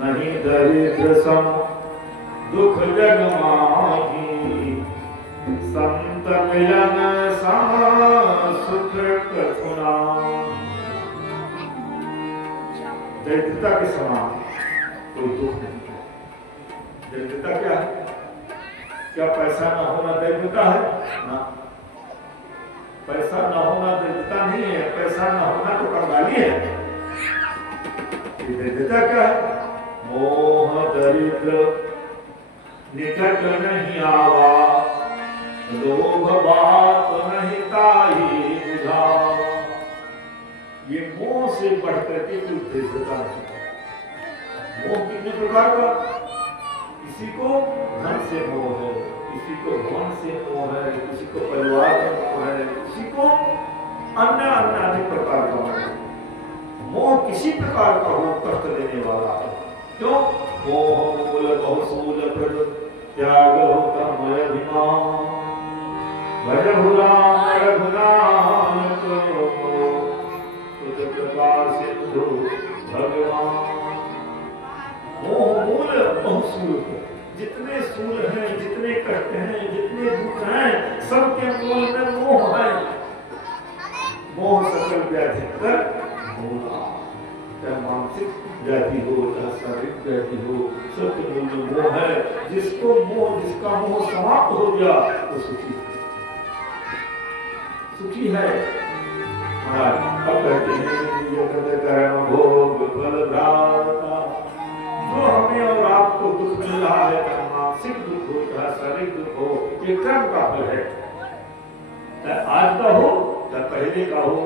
नहीं दरिद्र सम दुख जग माही, संत मिलन सम सुख कथुना। दरिद्रता के समान कोई दुख नहीं है। दरिद्रता क्या है? क्या पैसा न होना दरिद्रता है? ना, पैसा न होना दरिद्रता नहीं है। पैसा न होना तो कंगाली है। दरिद्रता क्या है? मोह दरिद्र निकट नहीं आवा, लोभ बात नहीं ताई बुझा। ये मोह से बढ़कर के कोई दरिद्रता नहीं। मोह कितने प्रकार का? किसी को धन से मोह है, किसी को धन से मोह है, किसी को परिवार से मोह है, किसी को अन्य अनेक प्रकार का मोह है। मोह किसी प्रकार का हो कष्ट देने वाला है। क्यों? मोह मूल बहुसूल प्रद त्याग होता मय अभिमान, भज भुराम रघुनाथ तुझ कृपा सिंधु भगवान। मोह मूल बहुसूल, जितने सूल हैं, जितने कष्ट हैं, जितने दुख हैं, सबके मूल में मोह है। मोह सकल व्याधि कर मूला, चाहे मानसिक व्याधि हो, चाहे शारीरिक व्याधि हो, सबके मूल में मोह है। जिसको मोह, जिसका मोह समाप्त हो गया वो सुखी है। सुखी है। अब कहते हैं जगत कर्म भोग फल भ्राता। जो हमें और आपको दुख मिल रहा है, चाहे मानसिक दुख हो, चाहे शारीरिक दुख हो, ये कर्म का फल है। चाहे आज का हो, चाहे पहले का हो।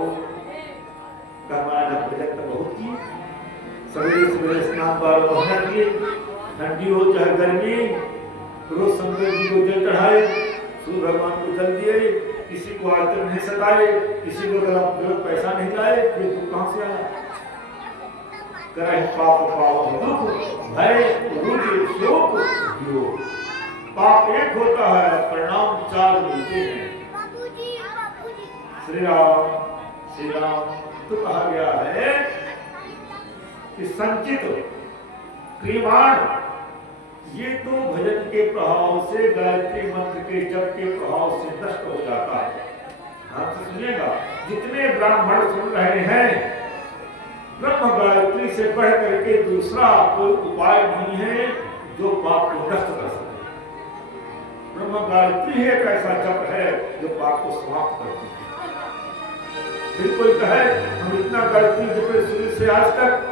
बहुत की सवेरे सवेरे स्नान बार किए, ठंडी हो चाहे गर्मी, रोज शंकर जी को जल चढ़ाए, सूर्य भगवान को जल दिए, किसी को आदर नहीं सताए, किसी को गलत पैसा नहीं लाए, ये दुख कहां से आया? करे पाप पाप दुख भय रुचि शोक योग। पाप एक होता है, परिणाम चार मिलते हैं। श्री राम श्री राम तो कहा गया है कि संचित क्रियमाण, ये तो भजन के प्रभाव से, गायत्री मंत्र के जप के प्रभाव से नष्ट हो जाता है। ध्यान से सुनिएगा, जितने ब्राह्मण सुन रहे हैं, ब्रह्म गायत्री से बढ़ करके दूसरा कोई उपाय नहीं है जो पाप को नष्ट कर सके। ब्रह्म गायत्री एक ऐसा जप है जो पाप को समाप्त करती है। फिर कोई कहे हम इतना गायत्री जपे शुरू से आज तक,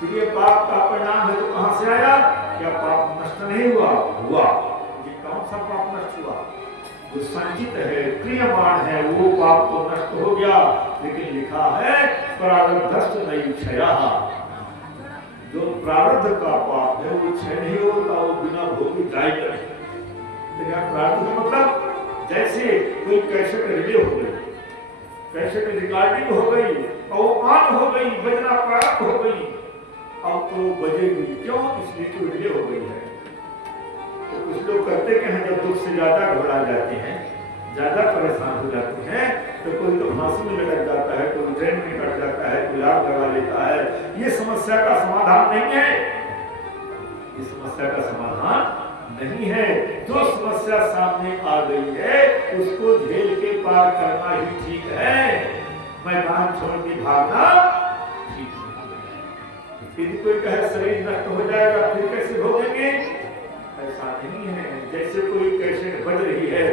फिर ये पाप का परिणाम है तो कहां से आया? क्या पाप नष्ट नहीं हुआ? हुआ। ये कौन सा पाप नष्ट हुआ? जो संचित है, क्रियमाण है, वो पाप तो नष्ट हो गया। लेकिन लिखा है प्रारब्धश्च नहीं क्षया। जो प्रारब्ध का पाप है वो क्षय नहीं होता, वो बिना भोगी जाएगा नहीं। प्रारब्ध का मतलब जैसे कोई कैसेट रिले हो गई, कैसेट रिकॉर्डिंग हो गई, ऑन हो गई, बजना प्रारंभ हो गई, अब तो बजेगी। क्यों? इसलिए कि रिले हो गई है। तो कुछ लोग कहते हैं जब दुख से ज्यादा घबरा जाते हैं, ज्यादा परेशान हो जाते हैं, तो कोई तो फांसी में लटक जाता है, कोई ट्रेन में कट जाता है, कोई आग लगा लेता है। ये समस्या का समाधान नहीं है। ये समस्या का समाधान नहीं है। जो समस्या सामने आ गई है उसको झेल के पार करना ही ठीक है। मैदान छोड़ के भागना ठीक नहीं। फिर कोई कहे शरीर नष्ट हो जाएगा फिर कैसे भोगेंगे? ऐसा नहीं है। जैसे कोई कैसेट बज रही है,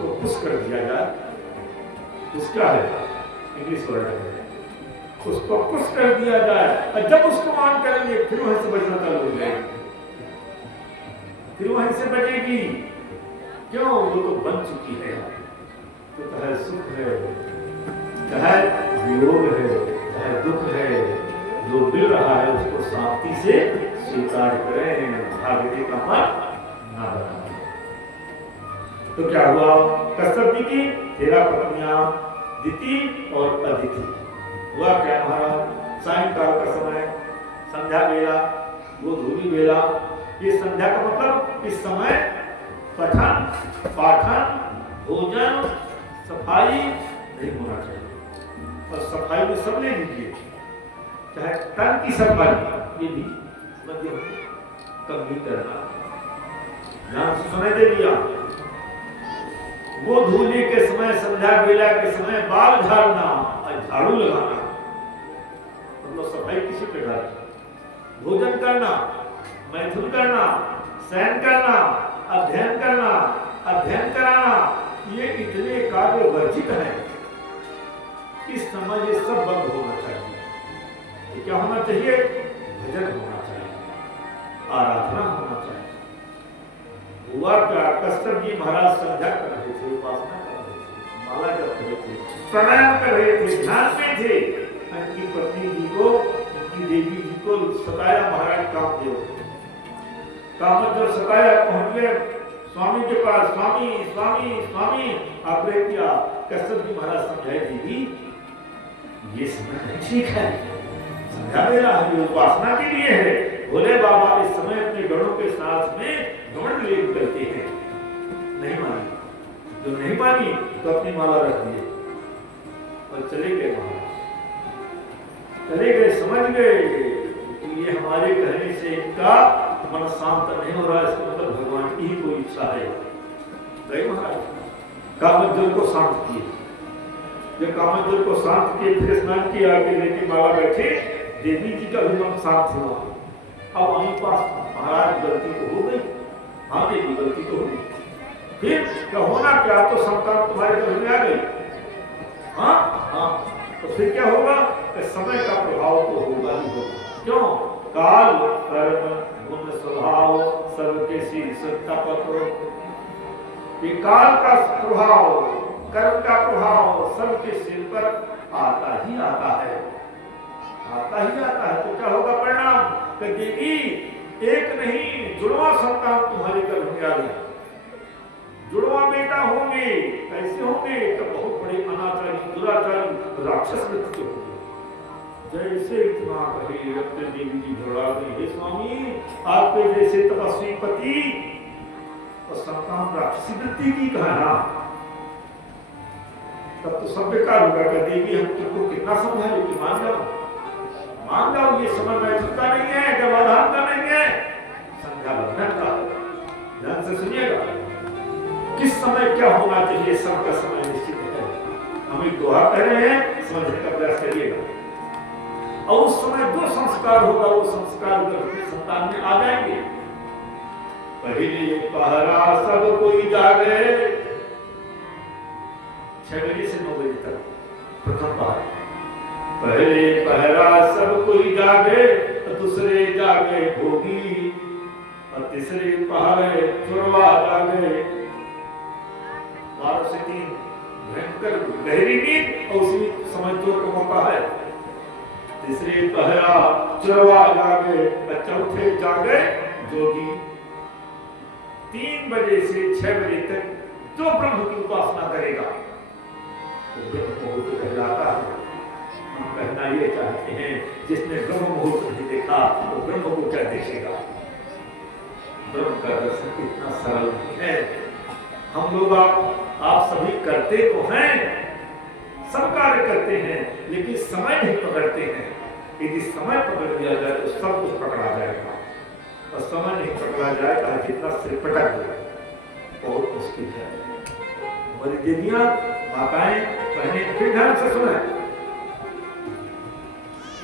उसको पुश कर दिया जाए। पुश क्या है? इंग्लिश वर्ड है। उसको पुश कर दिया जाए और जब उसको मान करेंगे फिर वहीं से बचना चालू हो जाएगी, फिर वहीं से बचेगी। क्यों? वो तो बन चुकी है। तो चाहे सुख है, चाहे वियोग है, चाहे दुख है, जो मिल रहा है उसको शांति से स्वीकार करें, भागने का मन ना बनाए। तो क्या हुआ? कश्यप जी की 13 पत्नियां दिति और अदिति। हुआ क्या महाराज? सायंकाल का समय, संध्या वेला, गोधूली वेला। ये संध्या का मतलब इस समय पठन पाठन भोजन सफाई नहीं होना चाहिए। और सफाई में सब ले लीजिए, चाहे तन की सफाई ये भी मध्य कम भी करना। ध्यान से सुनाई दे दिया। वो धूली के समय, संध्या वेला के समय बाल झाड़ना और झाड़ू लगाना, मतलब सफाई किसी प्रकार की। भोजन करना, मैथुन करना, शयन करना, अध्ययन करना, अध्ययन कराना, ये इतने कार्य वर्जित हैं। इस समय ये सब बंद होना चाहिए। तो क्या होना चाहिए? भजन होना चाहिए, आराधना होना चाहिए। हुआ क्या? कश्यप जी महाराज संध्या कर रहे थे, उपासना कर रहे थे, माला जप रहे थे, प्राणायाम कर रहे थे, ध्यान में थे। उनकी पत्नी जी को, उनकी देवी जी को सताया महाराज कामदेव। कामदेव सताया, पहुंच गए स्वामी के पास। स्वामी स्वामी स्वामी आग्रह किया। कश्यप जी महाराज समझाए, देवी ये समय नहीं ठीक है, संध्या वेला है, उपासना के लिए है। भोले बाबा इस समय अपने गणों के साथ में गमन लेप करते हैं। नहीं मानी, जो नहीं मानी तो अपनी माला रख दिए और चले गए महाराज। चले गए, समझ गए कि ये हमारे कहने से इनका मन शांत नहीं हो रहा, इसका मतलब भगवान की ही कोई इच्छा है। गए महाराज, कामदेव को शांत किए। जब कामदेव को शांत किए, फिर स्नान किया, आगे लेके बाबा बैठे। देवी जी का भी मन शांत हुआ। अब हमारे पास महाराज गलती तो हो गई, हाँ देवी गलती तो हो गई, फिर क्या होना? क्या तो संतान तुम्हारे घर में आ गई? हाँ हाँ, तो फिर क्या होगा? समय का प्रभाव तो होगा ही होगा। क्यों? काल कर्म गुण स्वभाव सबके शीर्ष तपतो। ये काल का प्रभाव, कर्म का प्रभाव सबके सिर पर आता ही आता है, आता ही आता है। तो क्या होगा परिणाम? देवी एक नहीं जुड़वा संतान तुम्हारे गर्भ में आ गया, जुड़वा बेटा होंगे। कैसे होंगे? तो बहुत बड़े अनाचारी, दुराचारी, राक्षस व्यक्ति होंगे। जैसे इतना कहे रक्त देवी जी घबरा गई, हे स्वामी आपके जैसे तपस्वी पति और संतान राक्षसी वृत्ति की कहना, तब तो सब बेकार होगा। देवी हम तुमको कितना समझा, लेकिन मान जाओ, मान जाओ, ये समय मैथुन का नहीं है, गवाधान का नहीं है, संध्या बंधन का। ध्यान से सुनिएगा, किस समय क्या होना चाहिए, सबका समय निश्चित है। हम एक दोहा कह रहे हैं, समझने का प्रयास करिएगा। और उस समय जो संस्कार होगा, वो संस्कार संतान में आ जाएंगे। पहले पहरा सब कोई जागे, 6 बजे से 9 बजे तक प्रथम पहरा। पहले पहरा सब कोई जागे, दूसरे जागे भोगी, और तीसरे पहरे चोरवा जागे। 12 से 3 भयंकर गहरी नींद, और उसी समय चोर का मौका है। तीसरे पहरा चोरवा जागे, चौथे जागे जोगी। 3 बजे से 6 बजे तक जो ब्रह्म की उपासना करेगा तो ब्रह्म मुहूर्त कहलाता है। हम कहना ये चाहते हैं, जिसने ब्रह्म मुहूर्त नहीं देखा वो ब्रह्म को क्या देखेगा? ब्रह्म का दर्शन कितना सरल है। हम लोग आप सभी करते तो हैं, सब कार्य करते हैं, लेकिन समय नहीं पकड़ते हैं। यदि समय पकड़ लिया जाए तो सब कुछ पकड़ा जाएगा, और समय नहीं पकड़ा जाए तो जितना सिर पटक जाए बहुत मुश्किल है। हमारी दीदियां, माताएं, बहनें, फिर ध्यान से सुने,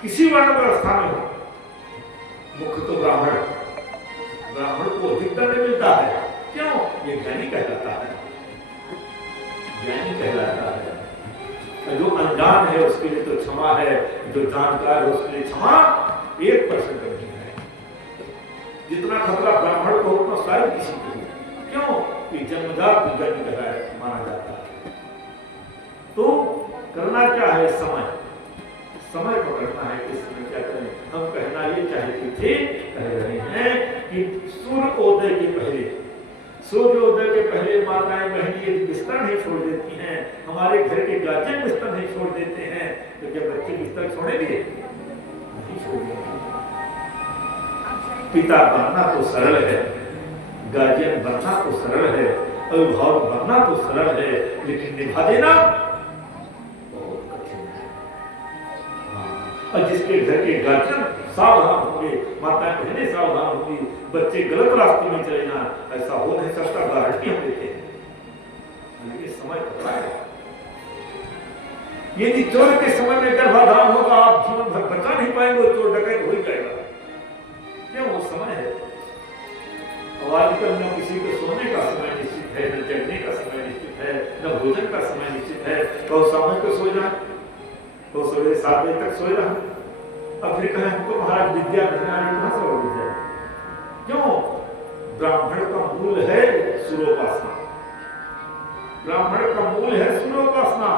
किसी वर्ण व्यवस्था में हो, मुख्य तो ब्राह्मण, ब्राह्मण को अधिक दंड मिलता है। क्यों? ये ज्ञानी कहलाता है। अनजान है उसके लिए तो क्षमा है, जो जानकार है उसके लिए क्षमा 1% नहीं है। जितना खतरा ब्राह्मण को उतना शायद किसी को, क्यों कि जन्मजात जन्म माना जाता है। तो करना क्या है, समय पकड़ना है कि समय क्या करें। हम कहना ये चाहते थे, कह रहे हैं कि सूर्योदय के पहले, सूर्योदय के पहले माताएं बहनें बिस्तर नहीं छोड़ देती हैं, हमारे घर के गार्जियन बिस्तर नहीं छोड़ देते हैं, तो क्या बच्चे बिस्तर छोड़ेंगे? नहीं छोड़ेंगे। पिता बनना तो सरल है, गार्जियन बनना तो सरल है, अभिभावक बनना तो सरल है, लेकिन निभा देना बहुत कठिन है। और जिसके घर के गार्जियन सावधान होंगे, माताएं बहनें सावधान होंगी, बच्चे गलत रास्ते में चले ना, ऐसा हो नहीं सकता, गारंटी हम देते हैं। लेकिन समय पता है, यदि चोर के समय में गर्भाधान होगा, आप जीवन भर बचा नहीं पाएंगे, चोर डकैत हो ही जाएगा। क्यों? वो समय है। अब आजकल न किसी को सोने का समय निश्चित है, न जगने का समय निश्चित है, न भोजन का समय निश्चित है। तो समय को सो जाए, तो सवेरे 7 बजे तक सोए रहा। अब फिर कहें हमको महाराज विद्या कहाँ से होगी है? क्यों? ब्राह्मण का मूल है सूर्योपासना, ब्राह्मण का मूल है सूर्योपासना।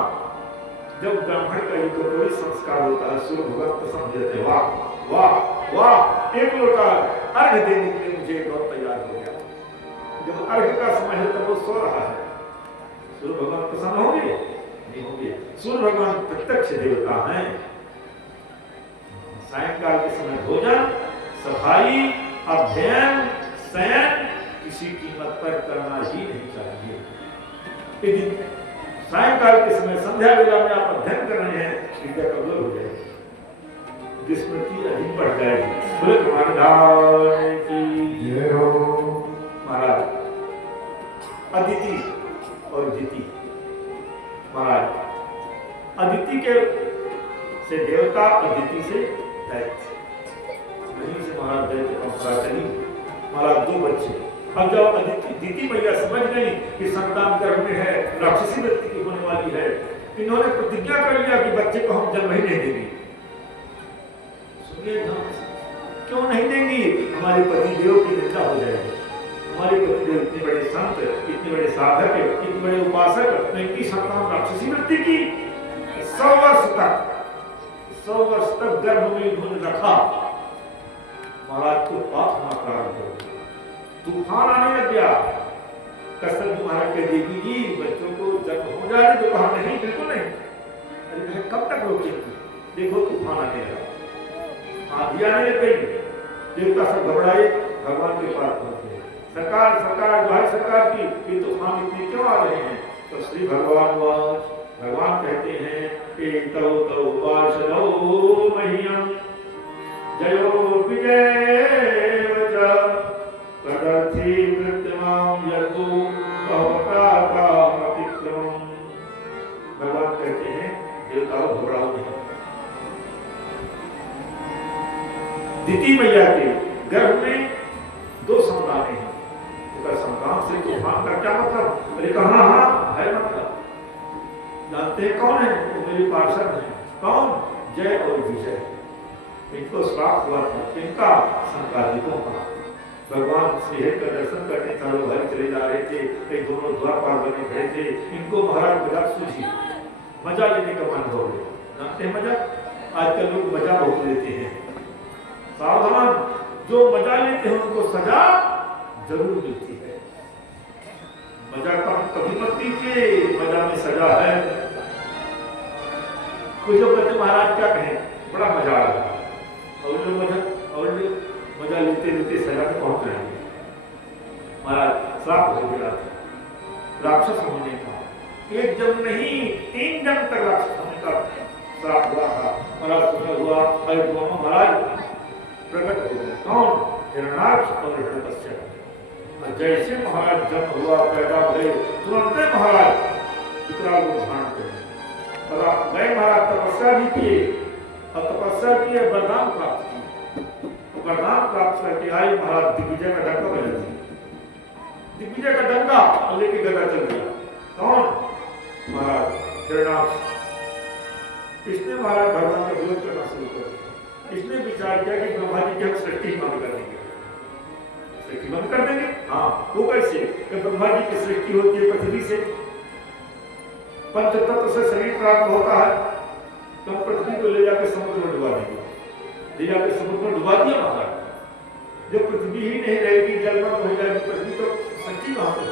जब ब्राह्मण का ये कोई संस्कार होता है, सूर्य भगवान को समझते, वाह वाह वाह, एक लोटा अर्घ देने के लिए मुझे एक और तैयार हो गया। जब अर्घ का समय है तब वो सो रहा है, सूर्य भगवान प्रसन्न होंगे? नहीं होंगे। सूर्य भगवान प्रत्यक्ष देवता हैं। सायंकाल के समय भोजन, सफाई, अध्ययन, शयन किसी कीमत पर करना ही नहीं चाहिए। यदि सायंकाल के समय संध्या वेला में आप अध्ययन कर रहे हैं, विद्या कमजोर हो जाएगी, विस्मृति अधिक बढ़ जाएगी। बोले महाराज की जय हो। महाराज अदिति और दिति, महाराज अदिति के से देवता, अदिति से दैत्य, नहीं से महाराज दैत्य परंपरा चली। महाराज 2 बच्चे। अब जब अदिति मैया समझ गई कि संतान गर्भ में है, राक्षसी वृत्ति की होने वाली है, इन्होंने प्रतिज्ञा कर लिया कि बच्चे को हम जन्म ही नहीं देंगे। सुनिए क्यों नहीं देंगी? हमारे पति देव की निंदा हो जाएगी। हमारे पति देव इतने बड़े संत, इतने बड़े साधक, इतने बड़े उपासक, इनकी संतान राक्षसी वृत्ति की 100 वर्ष तक गर्भ में इन्होंने रखा। महाराज को पाप होना प्रारंभ हो गया, तूफान आने लग गया। कसरत महाराज के देवी जी बच्चों को जन्म हो जाए तो कहा नहीं, बिल्कुल नहीं। अरे कब तक रोकेंगे? देखो तूफान आने लगा, आंधी आने लग गई। देवता सब घबराए, भगवान के पास पहुंचे। सरकार भाई सरकार की ये तूफान इतने क्यों आ रहे हैं? तो श्री भगवान कहते हैं तौ मह्यम जयो विजय तदर्थी कृत्यमाम यदु बहुप्राकामतिक्रमम्। भगवान कहते हैं देवताओं घबराओ नहीं। दिति मैया के गर्भ में 2 संतानें हैं। संतान से तूफान का क्या मतलब? अरे कहा हाँ है मतलब। जानते हैं कौन है? वो मेरे पार्षद हैं। कौन? जय और विजय। इनको श्राप हुआ था, इनका संकादिकों का। भगवान श्रीहरि का दर्शन करने चारों भाई चले जा रहे थे, एक दोनों द्वारपाल बने खड़े थे। इनको महाराज मजा सूझी, मजा लेने का मन हो गया। जानते हैं मजा? आजकल लोग मजा बहुत लेते हैं। सावधान, जो मजा लेते हैं उनको सजा जरूर मिलती है। मजा कभी मत लीजिए, मजा में सजा है। कुछ लोग कहते महाराज क्या कहें, बड़ा मजा आ रहा है, और मजा लेते लेते सजा में पहुंच जाएंगे। महाराज श्राप हो गया, राक्षस होने का। 1 जन्म नहीं 3 जन्म तक राक्षस होने का श्राप हुआ था। महाराज सुना हुआ महाराज प्रकट हो गए। कौन? हिरण्याक्ष और हिरण्यकश्यप। जैसे महाराज जन्म हुआ, पैदा हुए, तुरंत महाराज विकराल रूप धारण कर और गए। महाराज तपस्या भी किए, और तपस्या किए, वरदान प्राप्त किए। वरदान प्राप्त करके आए महाराज, दिग्विजय का डंका बजा दिया। दिग्विजय का डंका और लेके गदा चल गया। कौन? महाराज हिरण्याक्ष। इसने महाराज भगवान का विरोध करना शुरू कर दिया। इसने विचार किया कि ब्रह्मा जी की हम सृष्टि बंद कर देंगे। सृष्टि बंद कर देंगे? हाँ। वो कैसे? कि ब्रह्मा जी की सृष्टि होती है पृथ्वी से, पंच तत्व से शरीर प्राप्त होता है, तो पृथ्वी को ले जाकर समुद्र में डुबा देंगे। ले जाकर समुद्र में डुबा दिया महाराज। जो पृथ्वी ही नहीं रहेगी, जलमग्न हो जाएगी पृथ्वी, तो सच्ची बात है।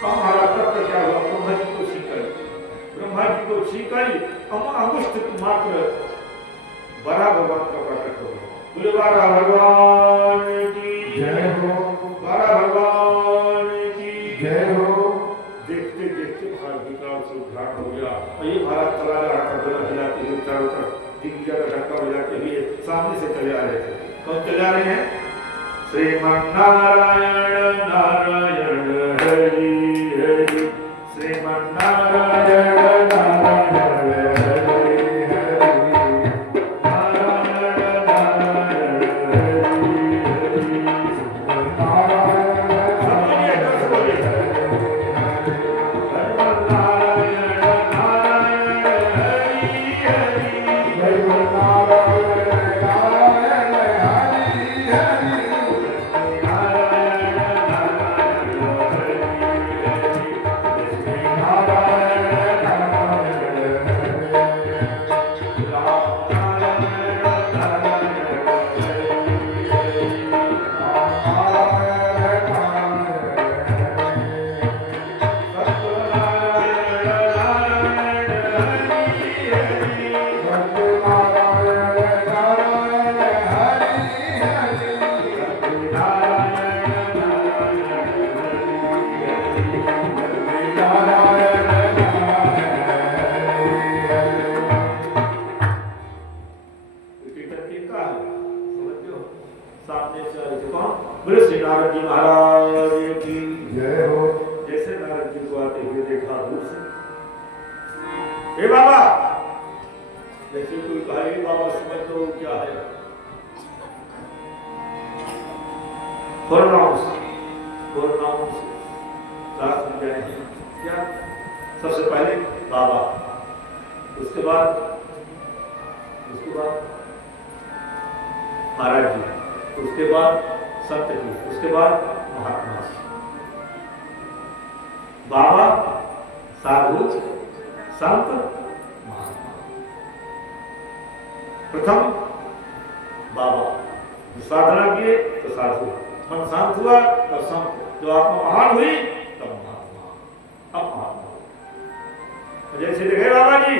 तो महाराज तब क्या हुआ? ब्रह्मा जी को छींक ब्रह्मा जी को छींकाई अंगुष्ठ मात्र बड़ा भगवान का प्रकट हो गया। बोले बड़ा भगवान की जय हो, बड़ा भगवान की जय हो। देखते देखते महाराज विकराल से उद्घाट हो गया और ये महाराज चला जा रहा था, गला हिलाते हुए चारों तरफ दिग्विजय का धक्का बजाते हुए सामने से चले आ रहे थे। कौन चले आ रहे हैं? श्रीमन्नारायण नारायण हरि हरि, श्रीमन्नारायण सबसे पहले बाबा, उसके बाद महाराज जी, उसके बाद संत जी, उसके बाद महात्मा। बाबा, साधु, संत, महात्मा। प्रथम बाबा, साधना किए तो साधु, मन शांत हुआ तब संत, जो आत्मा महान हुई तब महात्मा। अब महात्मा जैसे देखे बाबा जी,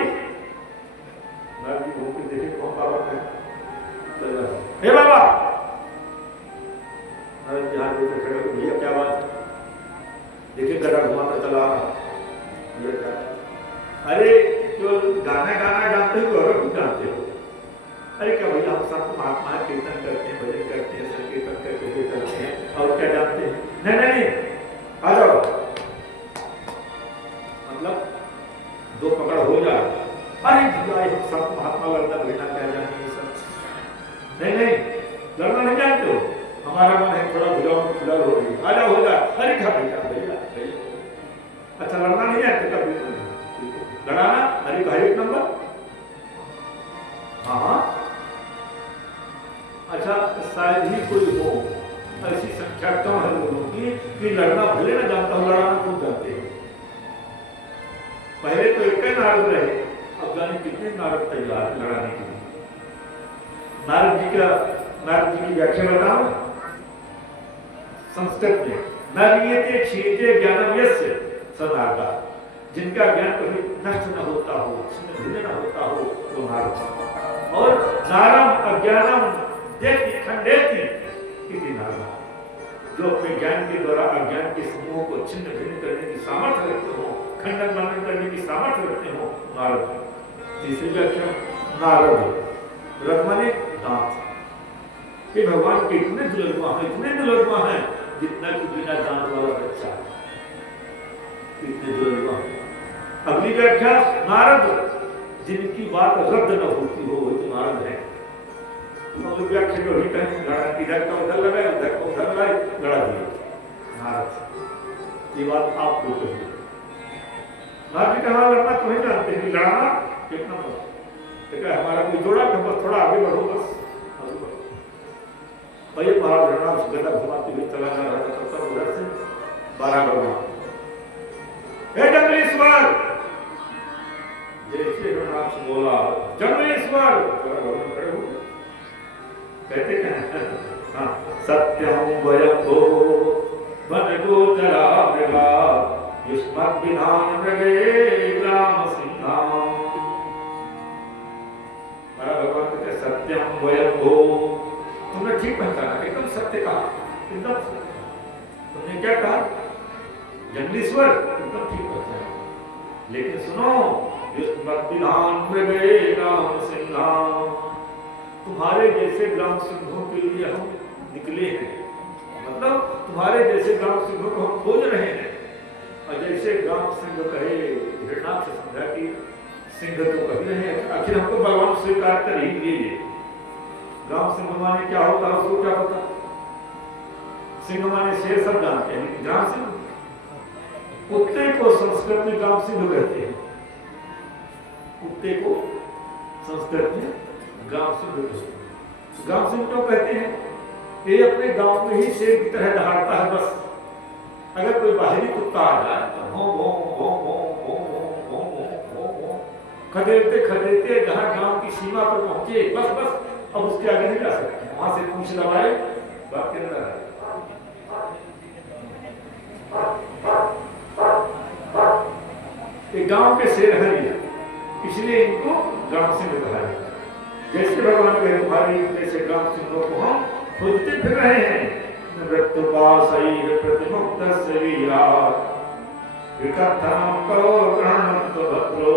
घूम के देखे कौन बाबा है, हे बाबा, भैया क्या बात है? देखिए गधा घुमाता चला रहा, अरे जो गाना जानते हो और भी जानते हो? अरे क्या भैया, हम सब महात्मा कीर्तन करते हैं, भजन करते हैं, संकीर्तन करते हैं, और क्या जानते हैं? नहीं, आ जाओ। मतलब दो पकड़ हो जाए। अरे भैया हम सब महात्मा लड़ना भेजना क्या जाने ये सब? नहीं, लड़ना नहीं जानते हो, हमारा मन है थोड़ा भिड़ा हो रही, आ जाओ हो जाए। अरे क्या भैया, अच्छा लड़ना नहीं जानते कभी? लड़ाना, अरे भाई एक नंबर। हाँ, अच्छा शायद ही कोई हो, ऐसी संख्या कम है लोगों की कि लड़ना भले ना जानता हूँ, लड़ाना खूब जानते हैं। पहले तो एक ही नारद रहे, अब जाने कितने नारद तैयार लड़ाने के लिए। नारद जी की व्याख्या बताऊं संस्कृत में, नरियते क्षीजे ज्ञानम यस्य सनागा, जिनका ज्ञान कभी नष्ट न होता हो, छिन्न न होता हो, वो नारद। और नारम अज्ञानम देति खंडेति इति नारद, जो अपने ज्ञान के द्वारा अज्ञान के समूह को छिन्न भिन्न करने की सामर्थ्य रखते हो, खंडन मनन करने की सामर्थ्य रखते हो, नारद। तीसरी व्याख्या नारद, रथ माने दांत। ये भगवान के इतने दुर्लभा हैं, जितना कि बिना दांत वाला बच्चा, इतने दुर्लभा। अगली व्याख्या नारद, जिनकी बात रद्द न होती हो, वो तो नारद है। तो व्याख्या को ही कहें, लड़ा इधर का उधर लगाए, उधर का उधर लगाए, लड़ा दिए नारद। ये बात आपको कहिए, नारद जी कहा लड़ना तुम्हें जानते हैं, लड़ाना कितना क्या हमारा कोई जोड़ा कि बस थोड़ा आगे बढ़ो, बस आगे बढ़ो। भाई महाराज रणराक्ष गदा घुमाते हुए चला जा रहा था, तब उधर से 12 भगवान, हे जंगलेश्वर, जैसे रणराक्ष बोला जंगलेश्वर, खड़े हो कहते हैं हाँ, सत्यम वयम्भो वनगोचरा मृगा युष्मद्विधान मृगे ग्राम सिंहाम। भगवान कहते सत्यम वयम्भो, तुमने ठीक पहचाना, एकदम सत्य कहा, एकदम तुमने क्या कहा जंगलेश्वर, एकदम ठीक पहचाना। लेकिन सुनो, युष्मद्विधान मृगे ग्राम सिंहाम, तुम्हारे जैसे ग्राम सिंहों के लिए हम निकले हैं, मतलब तुम्हारे जैसे ग्राम सिंहों को हम खोज रहे हैं। और जैसे ग्राम सिंह कहे, हिरणाक्ष समझा कि सिंह तो कह रहे हैं, आखिर हमको भगवान स्वीकार कर ही लिए। ग्राम सिंह माने क्या होता है उसको क्या पता, सिंह माने शेर सब जानते हैं, लेकिन ग्राम सिंह, कुत्ते को संस्कृत में ग्राम सिंह कहते हैं, कुत्ते को संस्कृत में ग्राम सिंह, ग्राम सिंह क्यों कहते हैं, ये अपने गांव में ही शेर की तरह दहाड़ता है बस। अगर कोई बाहरी कुत्ता आ जाए तो भों भों भों भों भों भों भों भों भों खदेड़ते खदेड़ते जहां गांव की सीमा पर पहुंचे, बस बस अब उसके आगे नहीं जा सकते, वहां से पूंछ दबाए बात के अंदर है। ये गांव के शेर हैं, इसलिए इनको ग्राम सिंह कहा है। जैसे भगवान के तुम्हारी जैसे ग्राम सिंहों को हम खोजते फिर रहे हैं, मृत्युपाशैः प्रतिमुक्तस्य वीरात् विकथनं करो गृह्णन्तु भद्रो।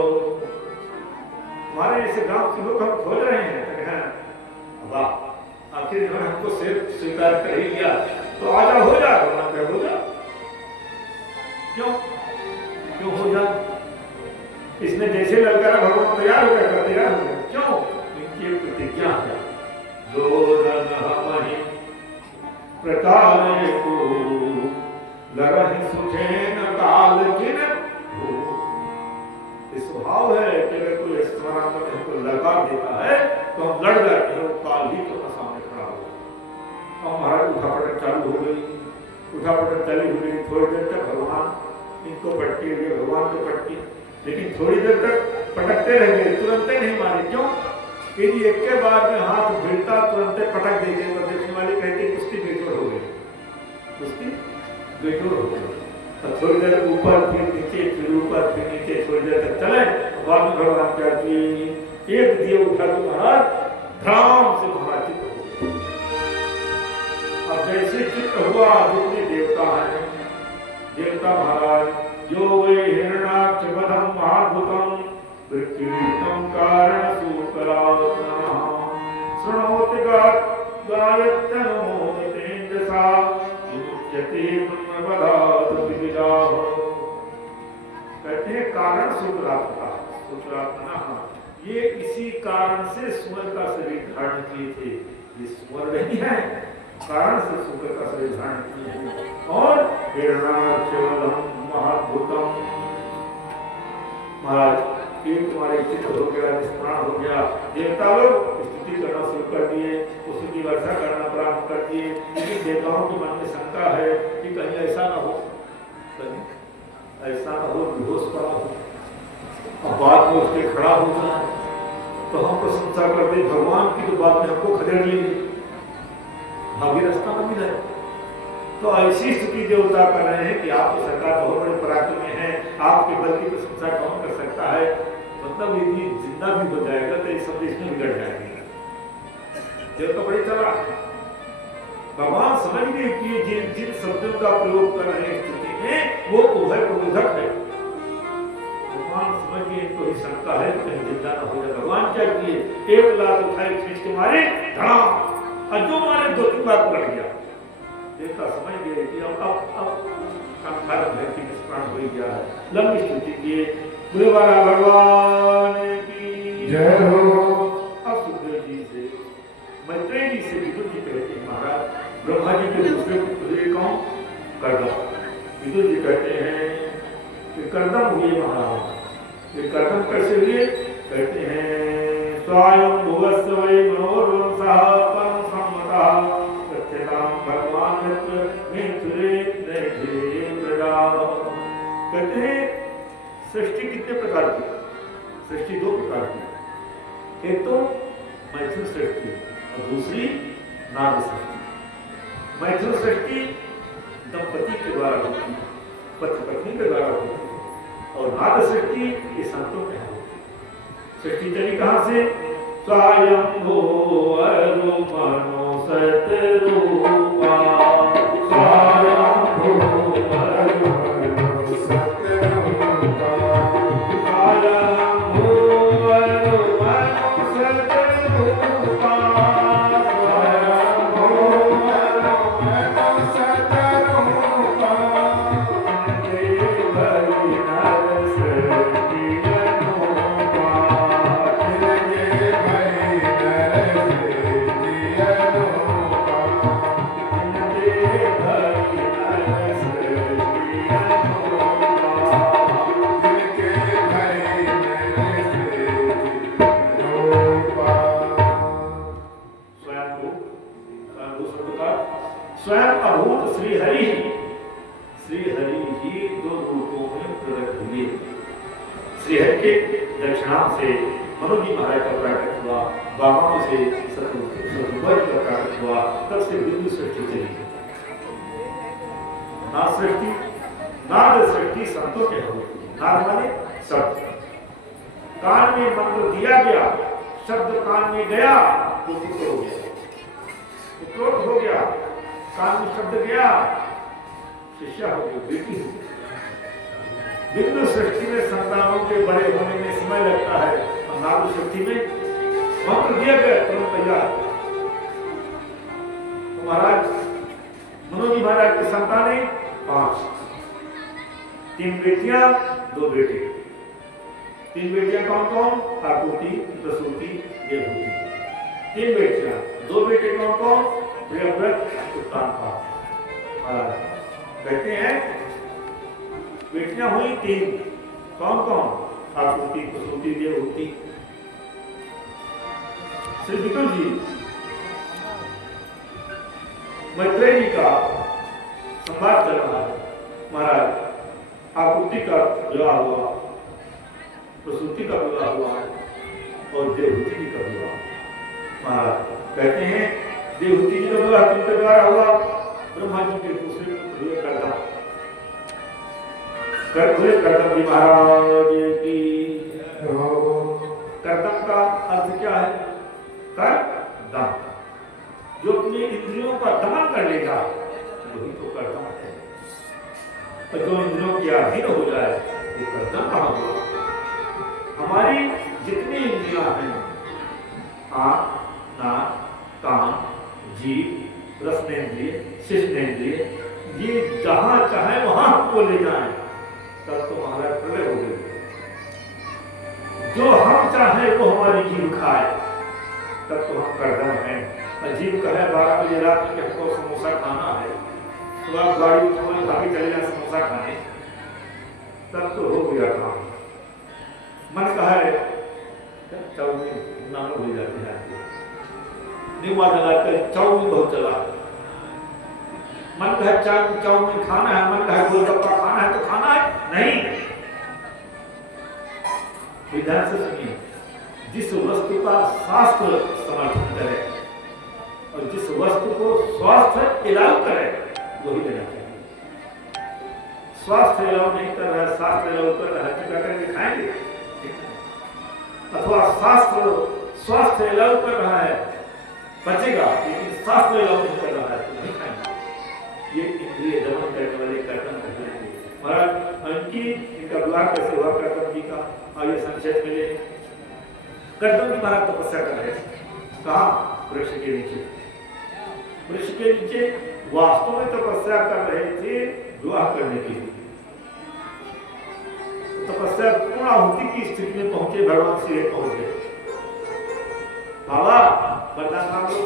तुम्हारे जैसे ग्राम सिंहों को हम खोज रहे हैं, वाह आखिर इन्होंने हमको स्वीकार कर ही लिया, तो आजा हो जा, भगवान कहे हो जा। क्यों क्यों हो जा, इसने जैसे ललकारा भगवान तैयार हो गया, तैयार हो गया, क्यों, इनकी प्रतिज्ञा है, दोरन हमहि प्रकारे को लरहि सुखेन काल किन हो। इस स्वभाव है कि अगर कोई स्मरण में हमको लगा देता है तो हम लड़ जाते हैं, वो काल ही तो सामने खड़ा हो। और महाराज उठापटक चालू हो गई, उठापटक चालू हो गई, थोड़ी देर तक भगवान इनको पटके हुए, भगवान को पटके, लेकिन थोड़ी देर तक पटकते रह गए, तुरंत नहीं मारे, क्यों, यदि एक के बाद में हाथ भिड़ता तुरंत पटक देते, तो देखने वाले कहते कुश्ती बेजोड़ हो गई, कुश्ती बेजोड़ हो गई। तो थोड़ी देर ऊपर फिर नीचे, फिर ऊपर फिर नीचे, थोड़ी देर तक चले, बाद में भगवान क्या किए, एक दिए उठा तो महाराज धाम से महाराज चित्त हो गए। अब जैसे चित्त हुआ, जितने देवता हैं, देवता महाराज यो वे हिरणाक्ष वधं महाद्भुतं वृत्तियुक्तं कारणसूकरात्मनः शृणोति गायत्यनो तेजसा युच्यते ब्रह्मवधात् विविधाः। कहते हैं कारण सूकरात्मनः, सूकरात्मनः, ये इसी कारण से सूअर का शरीर धारण किए थे, ये सूअर नहीं है, कारण से सूकर का शरीर धारण किए हैं। और हिरणाक्ष वधं महाद्भुतं, महाराज एक तुम्हारे चित्त हो गया, निष्प्राण हो गया, देवता लोग स्तुति करना शुरू कर दिए, उसी की वर्षा करना प्रारंभ कर दिए, लेकिन देवताओं के मन में शंका है कि कहीं ऐसा ना हो, कहीं ऐसा ना हो बेहोश पड़ा हो, अब बाद में उसके खड़ा हो जाए तो हम प्रशंसा कर दे भगवान की, तो बाद में हमको खदेड़ लेंगे, भागी रास्ता न मिला। तो ऐसी स्थिति देवता कर रहे हैं कि आप तो सरकार बहुत बड़े पराक्रमी हैं, आपके बल की प्रशंसा कौन कर सकता है, मतलब यदि जिंदा भी हो जाएगा तो ये सब इसमें बिगड़ जाएंगे। देवता बड़े चला, भगवान समझ गए कि जिन जिन शब्दों का प्रयोग कर रहे हैं स्थिति में वो उभय प्रबोधक है। भगवान समझ गए इनको ही शंका है कहीं जिंदा न हो जाए। भगवान क्या किए, एक लात उठाए खींच के मारे, धड़ाम, और जो मारे दो तीन बार पलट गया। देवता समझ गए कि अब कंठार की निष्प्राण हो गया है। लंबी स्तुति किए, बुलवारा भगवान की जय हो। अब सुखदेव जी से, मैत्रेय जी से विदुर जी कहते हैं महाराज, ब्रह्मा जी के दूसरे पुत्र कौन, कर्दम। विदुर जी कहते हैं कि कर्दम हुए महाराज, ये कर्दम कैसे हुए, कहते हैं स्वयं भुवस्व वै मनोरंसः परम सम्मतः सत्यतां भगवान मिथुरे नैथेन्द्रदा। कहते हैं सृष्टि कितने प्रकार की? सृष्टि दो प्रकार की, एक तो मैथुन सृष्टि और दूसरी नाग सृष्टि। मैथुन सृष्टि दंपति के द्वारा होती है, पति पत्नी के द्वारा होती है, और नाग सृष्टि ये संतों के यहाँ होती है। सृष्टि चली कहाँ से? स्वयंभू मनो सतरूपा, स्वयंभू स्वयं अभूत श्रीहरि ही दो रूपों में प्रकट हुए। श्रीहरि के दक्षिणांत से मनोज जी महाराज का प्रकट हुआ, बामाओं से सतुवर का प्रकट हुआ, तब से बिंदु सृष्टि चली। नाद सृष्टि संतों के होती है। नाद माने शब्द, कान में मंत्र दिया गया, शब्द कान में गया तो पुत्र हो गया, पुत्र हो गया, कान में शब्द गया शिष्या हो गई, बेटी हो गई। बिंदु सृष्टि में संतानों के बड़े होने में समय लगता है, और नाद सृष्टि में मंत्र दिया गया तुरंत तैयार। तो महाराज मनोज महाराज की संतानें 5, 3 बेटियां 2 बेटे। 3 बेटियां कौन कौन? आकुति, प्रसूति, देवहूति। 3 बेटियां, 2 बेटे कौन कौन? प्रियव्रत, उत्तानपाद। महाराज कहते हैं बेटियां हुई 3, कौन कौन? आकुति, प्रसूति, देवहूति। श्री विपुल जी मैत्रेय जी का संवाद चल रहा है। महाराज आकुति का विवाह हुआ, प्रसूति का विवाह हुआ और देवहूति जी का विवाह। महाराज कहते हैं देवहूति जी का विवाह किनके द्वारा हुआ? ब्रह्मा जी के दूसरे पुत्र हुए कर्दम। कर्दम जी महाराज की। कर्दम का अर्थ क्या है? कर्दम, जो अपने इंद्रियों का दमन कर लेगा वही तो कर्दम है। और जो इंद्रियों के अधीन हो जाए वो कर्दम कहाँ हुआ? हमारी जितनी इंद्रियां हैं, आँख, नाक, कान, जीभ, रसनेंद्रिय, शिष्टेंद्रिय, ये जहां चाहे वहां हमको ले जाए तब तो हमारा प्रलय हो गई। जो हम चाहे वो हमारी जीभ खाए तब तो हम कर्दम हैं। और जीभ कहे 12 बजे रात में हमको समोसा खाना है, तो आप गाड़ी उठा भागे चले जाए समोसा खाने, तब तो हो गया काम। मन कहा है चाउमीन नाम भूल जाते हैं, निवा लगाकर चाउमीन बहुत चला। मन कहे चाउमीन खाना है, मन कहे गोलगप्पा खाना है, तो खाना है नहीं। विधान से सुनिए, जिस वस्तु का शास्त्र समर्थन करे और जिस वस्तु को स्वास्थ्य इलाज करे वही लेना चाहिए। स्वास्थ्य इलाज नहीं कर रहा है, शास्त्र इलाज कर रहा है, चिका करके खाएंगे। अथवा शास्त्र स्वास्थ्य इलाज कर रहा है बचेगा, लेकिन शास्त्र इलाज नहीं कर रहा है तो नहीं खाएंगे। ये इंद्रिय दमन करने वाले कर्तन कहलाएंगे। महाराज उनकी इनका विवाह कैसे हुआ कर्तन जी का, आइए संक्षेप में ले। कर्तन जी महाराज तपस्या कर रहे थे, कहाँ? वृक्ष के नीचे। वृक्ष के नीचे वास्तव में तपस्या कर रहे थे विवाह करने के लिए। तपस्या पूर्णाहुति की स्थिति में पहुंचे, भगवान श्री पहुंच गए। बाबा वरदान मांग लो।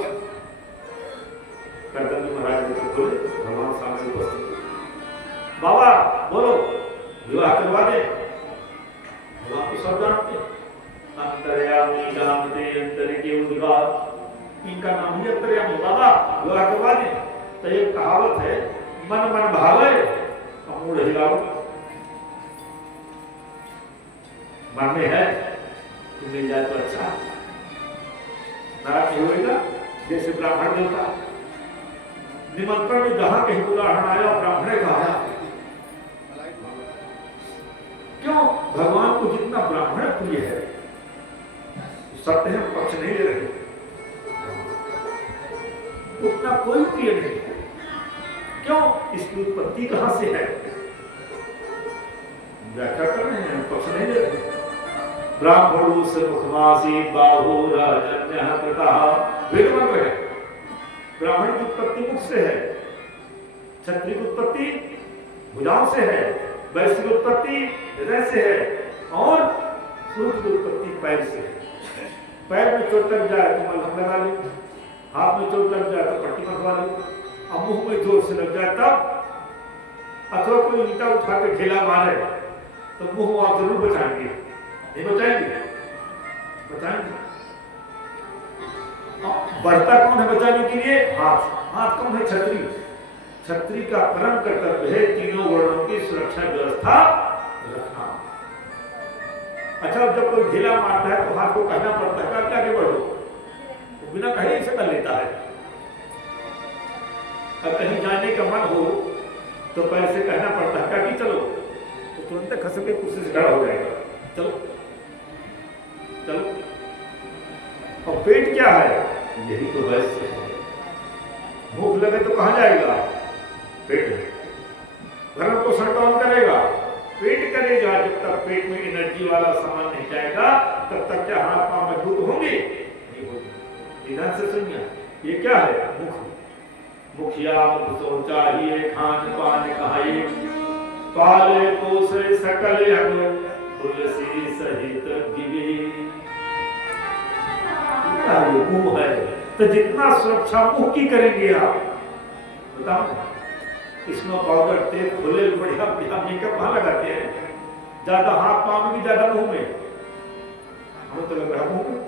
कर्दम जी महाराज ने तो बोले, भगवान सामने उपस्थित, बाबा बोलो विवाह करवा दे। भगवान को सब जानते, अंतर्यामी जानते इनका नाम ही अंतर्यामी बाबा विवाह करवा दें। तो एक कहावत है, मन मन भावे मूड हिलाओ। मन में है कि मिल जाए तो अच्छा, नाराज नहीं होगा। जैसे ब्राह्मण देवता निमंत्रण में जहां कहीं उदाहरण आया ब्राह्मण कहा, क्यों भगवान को जितना ब्राह्मण प्रिय है, सत्य है पक्ष नहीं ले रहे, उतना कोई प्रिय नहीं है। क्यों? इसकी उत्पत्ति कहां से है, व्याख्या कर रहे हैं, पक्ष नहीं ले रहे। ब्राह्मणो से मुखमासी बाहु राजन्यः कृतः, वेद मंत्र है। ब्राह्मण की उत्पत्ति मुख से है, क्षत्रिय की उत्पत्ति भुजाओं से है, वैश्य की उत्पत्ति हृदय से है, और सूर्य की उत्पत्ति पैर से है। पैर में चोट लग जाए तो मलहम लगा ले, हाथ में चोट लग जाए तो पट्टी मंगवा ले, अब मुंह में जोर से लग जाए तब, अथवा कोई ईंटा उठा के ठेला मारे तो मुंह आप जरूर बचाएंगे, नहीं बचाएंगे? बचाएंगे। बढ़ता कौन है बचाने के लिए? हाथ। हाथ कौन है? छतरी। छतरी का परम कर्तव्य है तीनों वर्णों की सुरक्षा व्यवस्था रखना। अच्छा, जब कोई ढीला मारता है तो हाथ को कहना पड़ता है कि आगे बढ़ो, तो बिना कहे इसे कर लेता है। अब कहीं जाने का मन हो तो पैर से कहना पड़ता है कि चलो, तो तुरंत खस के कुर्सी से खड़ा हो जाएगा, चलो चलो। और पेट क्या है? यही तो वैश्य है। भूख लगे तो कहां जाएगा? पेट में। भरण पोषण कौन करेगा? पेट करेगा। जब तक पेट में एनर्जी वाला सामान नहीं जाएगा तब तक क्या हाथ पांव मजबूत होंगे? नहीं होंगे। ध्यान से सुनिए, ये क्या है? मुख। मुखिया मुख सो चाहिए, खान पान खाए, पाले पोसे सकल अंग, तुलसी सहित गिवे। मुंह है तो जितना सुरक्षा मुंह की करेंगे आप, बताओ। स्नो पाउडर, तेल, खुले बढ़िया बढ़िया मेकअप कहाँ लगाते हैं? ज्यादा हाथ पांव में, ज्यादा मुंह में। हमें तो लग रहा मुंह में।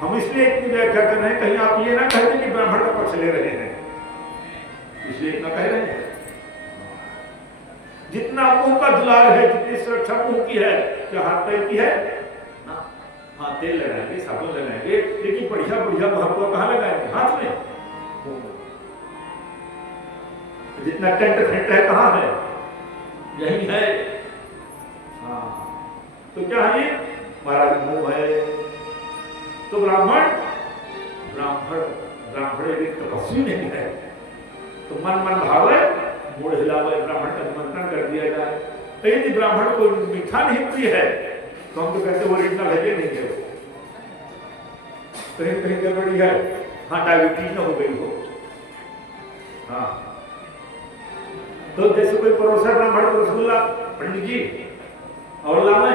हम इसलिए इतनी व्याख्या कर रहे हैं, कहीं आप ये ना कहते कि ब्राह्मण का पक्ष ले रहे हैं, इसलिए इतना कह रहे हैं। जितना मुंह का दुलार है, जितनी सुरक्षा मुंह की है, क्या हाथ पैर की है? हाँ, तेल लगाएंगे, साबुन लगाएंगे, लेकिन बढ़िया बढ़िया महबूबा कहाँ लगाएंगे? हाथ में, मुंह में। जितना टेंट फेंट है कहाँ है? यही है। हाँ, तो क्या है? महाराज मुंह है। तो ब्राह्मण यदि तपस्वी नहीं है तो मन मन भावे मूड हिलावे, ब्राह्मण का निमंत्रण कर दिया जाए। तो यदि ब्राह्मण को मीठा नहीं प्रिय है तो हम तो कहते वो इतना लगे नहीं है, कहीं कहीं गड़बड़ी है। हाँ, डायबिटीज न हो गई हो। हाँ, तो जैसे कोई परोसा ब्राह्मण को रसगुल्ला, पंडित जी और लावे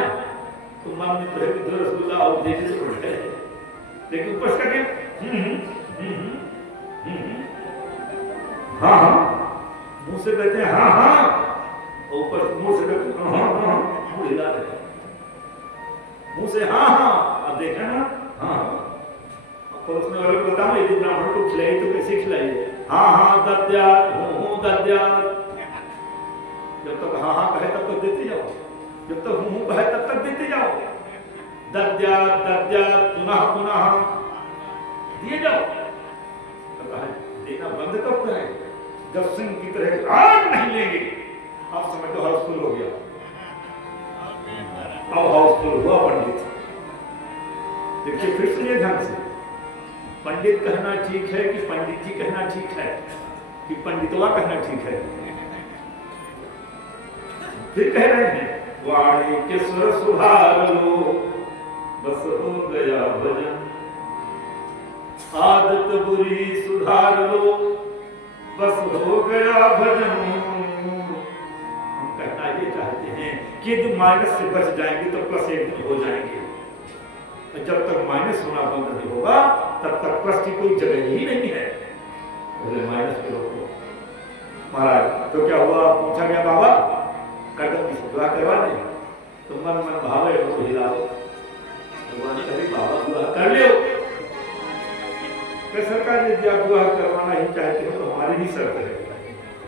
तो मन में तो है कि रसगुल्ला और दे से उठ गए, लेकिन ऊपर से कहते हाँ हाँ, मुंह से कहते हैं हाँ हाँ, ऊपर मुंह से कहते हाँ हाँ हाँ, मुंह हिला रहे, मुंह से हाँ हाँ। अब देखा ना, हाँ। परोसने वाले को बताओ, यदि ब्राह्मण को खिलाइए तो कैसे खिलाइए? हाँ हाँ दद्यात, हूँ दद्यात। जब तक हाँ हाँ कहे तब तक देते जाओ, जब तक हूँ कहे तब तक देते जाओ। दद्यात दद्यात, पुनः पुनः दिए जाओ। देना बंद कब करें? जब सिंह की तरह आज नहीं लेंगे। अब समझ तो हाउसफुल हो गया, अब हाउसफुल हुआ पंडित। देखिए फिर सुनिए ध्यान से, पंडित कहना ठीक है कि पंडित जी कहना ठीक है कि पंडितवा कहना ठीक है? फिर कह रहे हैं वाणी के स्वर सुधार लो, बस हो गया भजन, आदत बुरी सुधार लो, बस हो गया भजन। हम कहना ये चाहते हैं कि यदि माइनस से बच जाएंगे तो प्लस एक हो जाएंगे। जब तक माइनस होना बंद नहीं होगा तब तक प्लस की कोई जगह ही नहीं है। पहले माइनस पे रोको। महाराज तो क्या हुआ? पूछा गया बाबा कदम की दुआ करवा दें तो मन मन भावे तो हिला दो। भगवान कहे बाबा दुआ कर ले, कि सरकार यदि आप विवाह करवाना ही चाहते हो तो हमारी ही शर्त है।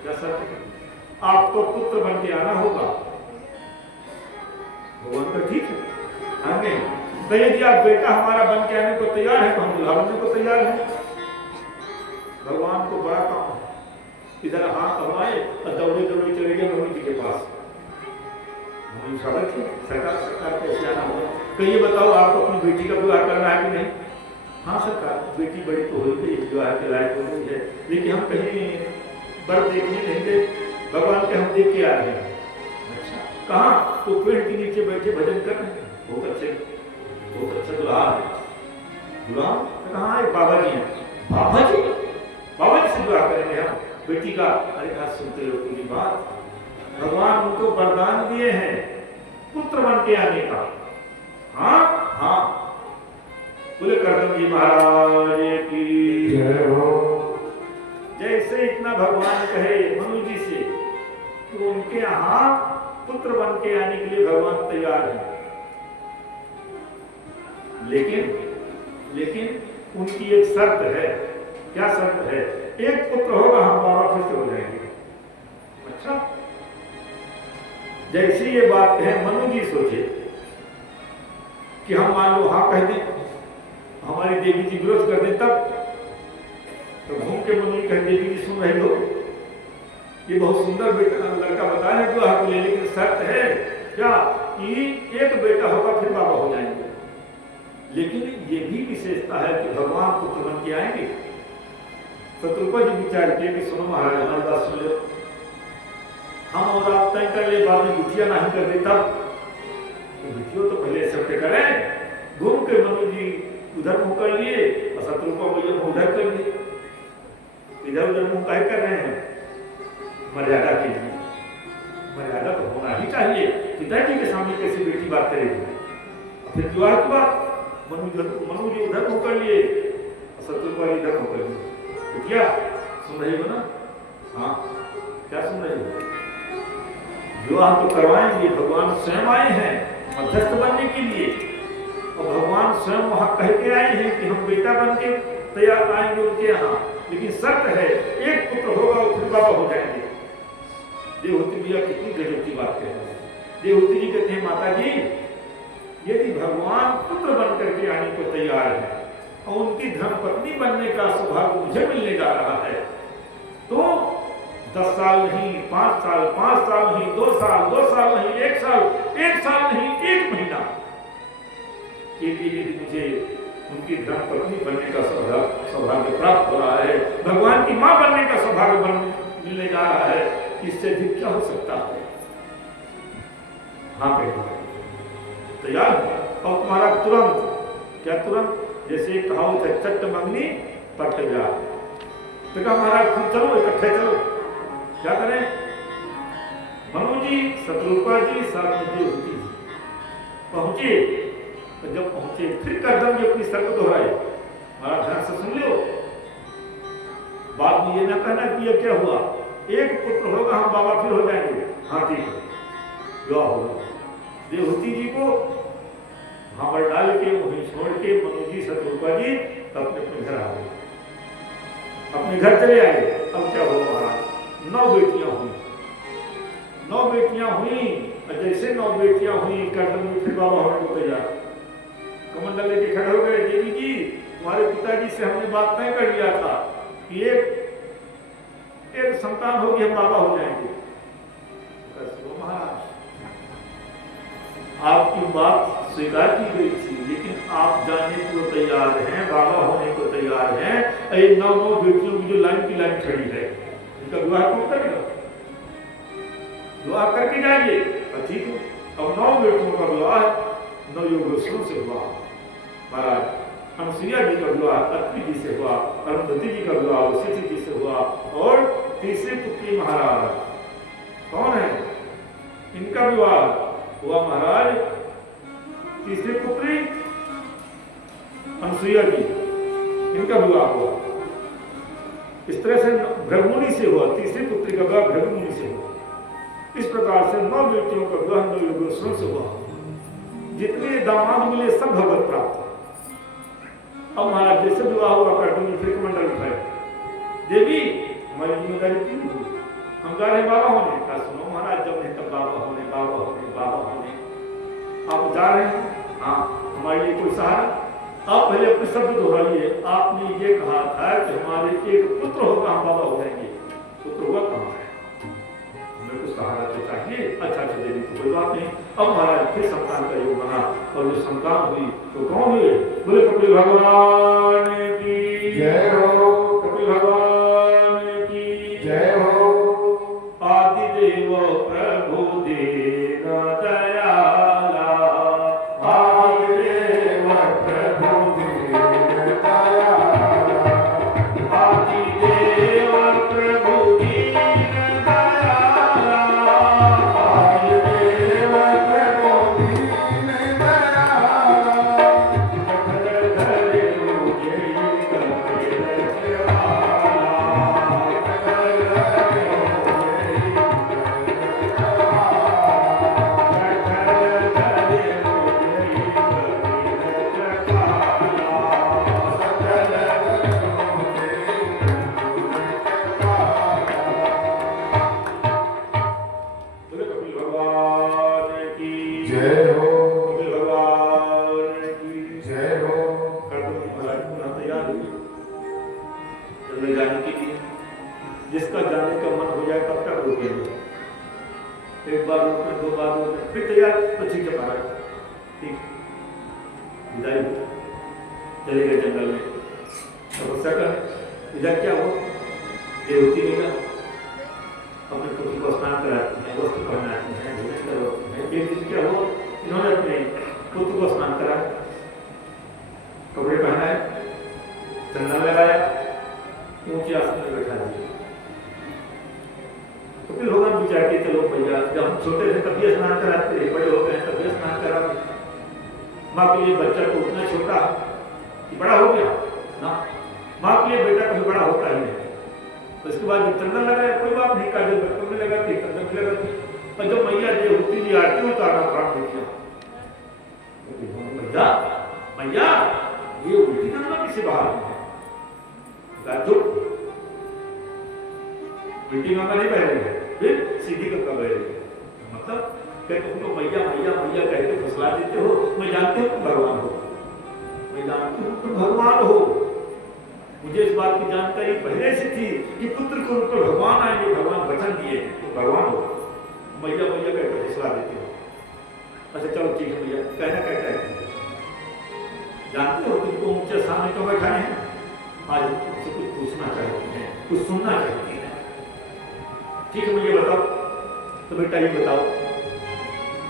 क्या शर्त है? आपको पुत्र बन के आना होगा। भगवान तो ठीक है, हमें तो यदि आप बेटा हमारा बन के आने को तैयार है तो हम बुलाने को तैयार हैं। भगवान को बड़ा काम है, इधर हाथ हवाए और दौड़े दौड़े चले गए मम्मी जी के पास। मम्मी स्वागत है, सरकार कैसे आना होगा? तो ये बताओ आपको अपनी बेटी का विवाह करना है कि नहीं? हाँ सरकार, बेटी बड़ी तो हो गई, विवाह के लायक हो गई है, लेकिन हम कहीं बर देखने नहीं गए, भगवान के हम देख के आ रहे हैं। अच्छा, कहाँ? तो पेड़ के नीचे बैठे भजन कर रहे हैं, बहुत अच्छा दुल्हा है। दुल्हा कहाँ है? बाबा जी हैं। बाबा जी से विवाह करेंगे हम बेटी का? अरे कहा सुनते हो पूरी बात, भगवान उनको वरदान दिए हैं पुत्र बन के आने का। हाँ, बोले करदम जी महाराज की जय हो। जैसे इतना भगवान कहे मनु जी से तो उनके यहाँ पुत्र बन के आने के लिए भगवान तैयार है। लेकिन उनकी एक शर्त है। क्या शर्त है? एक पुत्र होगा हम बाबा फिर से हो जाएंगे। अच्छा, जैसी ये बात है मनु जी सोचे कि हम मान लो हाँ कह दें, हमारी देवी जी विरोध कर दे, तब तो घूम के मनु जी कह, देवी जी सुन रहे हो, ये बहुत सुंदर बेटा लड़का बता रहे जो आपको, लेकिन शर्त है क्या कि एक बेटा होगा फिर बाबा हो जाएंगे। लेकिन ये भी विशेषता है कि भगवान पुत्र बन के आएंगे। शत्रुपा जी विचार किए कि सुनो महाराज हमारी बात सुन लो, हम और आप तय कर ले, बाद में गुठिया नहीं कर दे, तब तो गुठिया तो पहले सब करें। घूम के मनु जी उधर मुंह कर लिए और शत्रुपा भैया उधर कर लिए। इधर उधर मुंह काहे कर रहे हैं? मर्यादा के लिए। मर्यादा तो होना ही चाहिए। पिताजी के सामने कैसे बेटी बात करेगी? फिर विवाह की बात, मनु जी उधर मुंह कर लिए और शत्रुपा जी इधर मुंह कर लिए। क्या सुन रहे हो ना? हाँ, क्या सुन रहे हो? विवाह तो करवाएंगे, भगवान स्वयं आए हैं मध्यस्थ बनने के लिए, और भगवान स्वयं वहां कह के आए हैं कि हम बेटा बन के तैयार आएंगे उनके यहाँ, लेकिन शर्त है एक पुत्र होगा फिर बाबा हो जाएंगे। देवहूति भैया कितनी गजब की बात कहते हैं। देवहूति जी कहते हैं माता जी यदि भगवान पुत्र बन करके आने को तैयार है और उनकी धर्मपत्नी बनने का सौभाग्य मुझे मिलने जा रहा है, तो 10 साल नहीं, 5 साल, 5 साल नहीं, 2 साल, 2 साल नहीं, 1 साल, 1 साल नहीं, 1 महीना के लिए यदि मुझे उनकी धर्मपत्नी बनने का सौभाग्य प्राप्त हो रहा है, भगवान की मां बनने का सौभाग्य मिलने जा रहा है, इससे अधिक क्या हो सकता है? हाँ बेटा तैयार और तुम्हारा तुरंत, क्या तुरंत, जैसे कहावत है चट्ट मंगनी पट जा, तो कहा महाराज तुम चलो इकट्ठे चलो। क्या करें? मनु जी, शत्रुपा जी, साथ में देवहूति जी पहुंचे। तो जब पहुंचे फिर करदम जी अपनी शर्त दोहराई। महाराज ध्यान से सुन लो, बाद में ये ना कहना कि ये क्या हुआ, एक पुत्र होगा हम बाबा फिर हो जाएंगे। हाँ ठीक है, विवाह होगा। देवहूति जी को भावर डाल के वहीं छोड़ के मनु जी, शत्रुपा जी अपने अपने घर आ गए, अपने घर चले आए। अब क्या हुआ महाराज? 9 बेटियां हुई। 9 बेटियां हुई और जैसे 9 बेटियां हुई करदम जी फिर बाबा होने को तैयार, कमंडल लेके खड़े हो गए। देवी जी तुम्हारे पिताजी से हमने बात तय कर लिया था कि एक संतान होगी हम बाबा हो जाएंगे। महाराज आपकी बात स्वीकार की गई थी, लेकिन आप जाने को तैयार हैं, बाबा होने को तैयार हैं। ये 9 बेटियों की जो लाइन की लाइन खड़ी है, इनका विवाह कौन करेगा? विवाह करके जाइए। ठीक है, अब 9 बेटियों का विवाह 9 योगेश्वरों से हुआ। महाराज अनुसुईया जी का विवाह अत्रि जी से हुआ, अरुंधति जी का विवाह वशिष्ठ जी से हुआ, और तीसरी पुत्री महाराज कौन है? इनका विवाह हुआ महाराज, तीसरी पुत्री अनुसुईया जी, इनका विवाह हुआ। इस तरह से भृगुमुनि से हुआ, तीसरी पुत्री का विवाह भृगुमुनि से हुआ। इस प्रकार से 9 बेटियों का विवाह 9 योगेश्वरों से हुआ। जितने दामाद मिले सब भगवत प्राप्त। अब महाराज जैसे विवाह हुआ कर दूंगी फिर कमंडल उठाए, देवी हमारी जिम्मेदारी क्यों हुई, हम जा रहे बाबा होने का। सुनो महाराज, जब नहीं तब बाबा होने बाबा होने बाबा होने, आप जा रहे हैं, हाँ हमारे लिए कोई सहारा। आप पहले अपने शब्द दोहराइए, आपने ये कहा था कि हमारे एक पुत्र होगा हम बाबा हो जाएंगे, पुत्र हुआ कहाँ है, हमें कुछ सहारा तो चाहिए। अच्छा अच्छा देवी तो कोई बात नहीं। अब महाराज फिर संतान का योग बना और जो संतान हुई तो कौन हुए, बोले कपिल भगवान की जय हो, कपिल भगवान की जय हो। आदिदेव प्रभु दीन दयाला, आदिदेव प्रभु दीन दयाला, आदिदेव प्रभु दीन दयाला, आदिदेव प्रभु दीन दयाला। घर घर मुझे कपिल बोले कपिल भगवान की जय हो, कपिल भगवान की जय हो। कर दो महाराज पुनः तैयार हुई चलने जाने के लिए। जिसका जाने का मन हो जाए तब तक रोकेंगे, एक बार रोके दो बार रोके फिर तैयार तो ठीक है महाराज, ठीक विदाई हुई। चले गए जंगल में तपस्या कर। इधर क्या हो, देवती मिला अपने पुत्र को स्नान कराती है, वस्त्र पहनाती है, भोजन करवाती है। एक दिन क्या हो, इन्होंने अपने पुत्र को स्नान कराया, कपड़े पहनाए, चंदन लगाया, ऊंचे आसन में बैठा दिया। तो फिर भगवान विचार के चलो भैया, जब हम छोटे थे तभी स्नान कराते थे, बड़े हो गए तभी स्नान कराते। माँ के लिए बच्चा तो उतना छोटा कि बड़ा हो गया ना, माँ के लिए बेटा कभी बड़ा होता ही नहीं। तो इसके बाद जब चंदन लगाया कोई बात नहीं, काजल बचपन में लगाती चंदन में लगाती, और जब मैया ये होती जी आरती उतारना प्राण हो गया, मैया मैया ये उल्टी गंगा किसे बाहर है, उल्टी गंगा नहीं बह रही है, फिर सीधी गंगा बह रही है। मतलब कहते तुमको मैया मैया मैया कहते फुसला देते हो, मैं जानती हूँ तुम भगवान हो, मैं जानती हूँ तुम भगवान हो। मुझे इस बात की जानकारी पहले से थी कि पुत्र को रूप में भगवान आएंगे, भगवान वचन दिए तो भगवान हो, मैया मैया कहकर फुसला देते हो। अच्छा चलो ठीक है भैया, कहना कहता है, जानते हो तुमको ऊंचे सामने क्यों बैठाए हैं, आज तुमसे कुछ पूछना चाहती हैं, कुछ सुनना चाहती हैं। ठीक है मुझे बताओ, तो बेटा ये बताओ,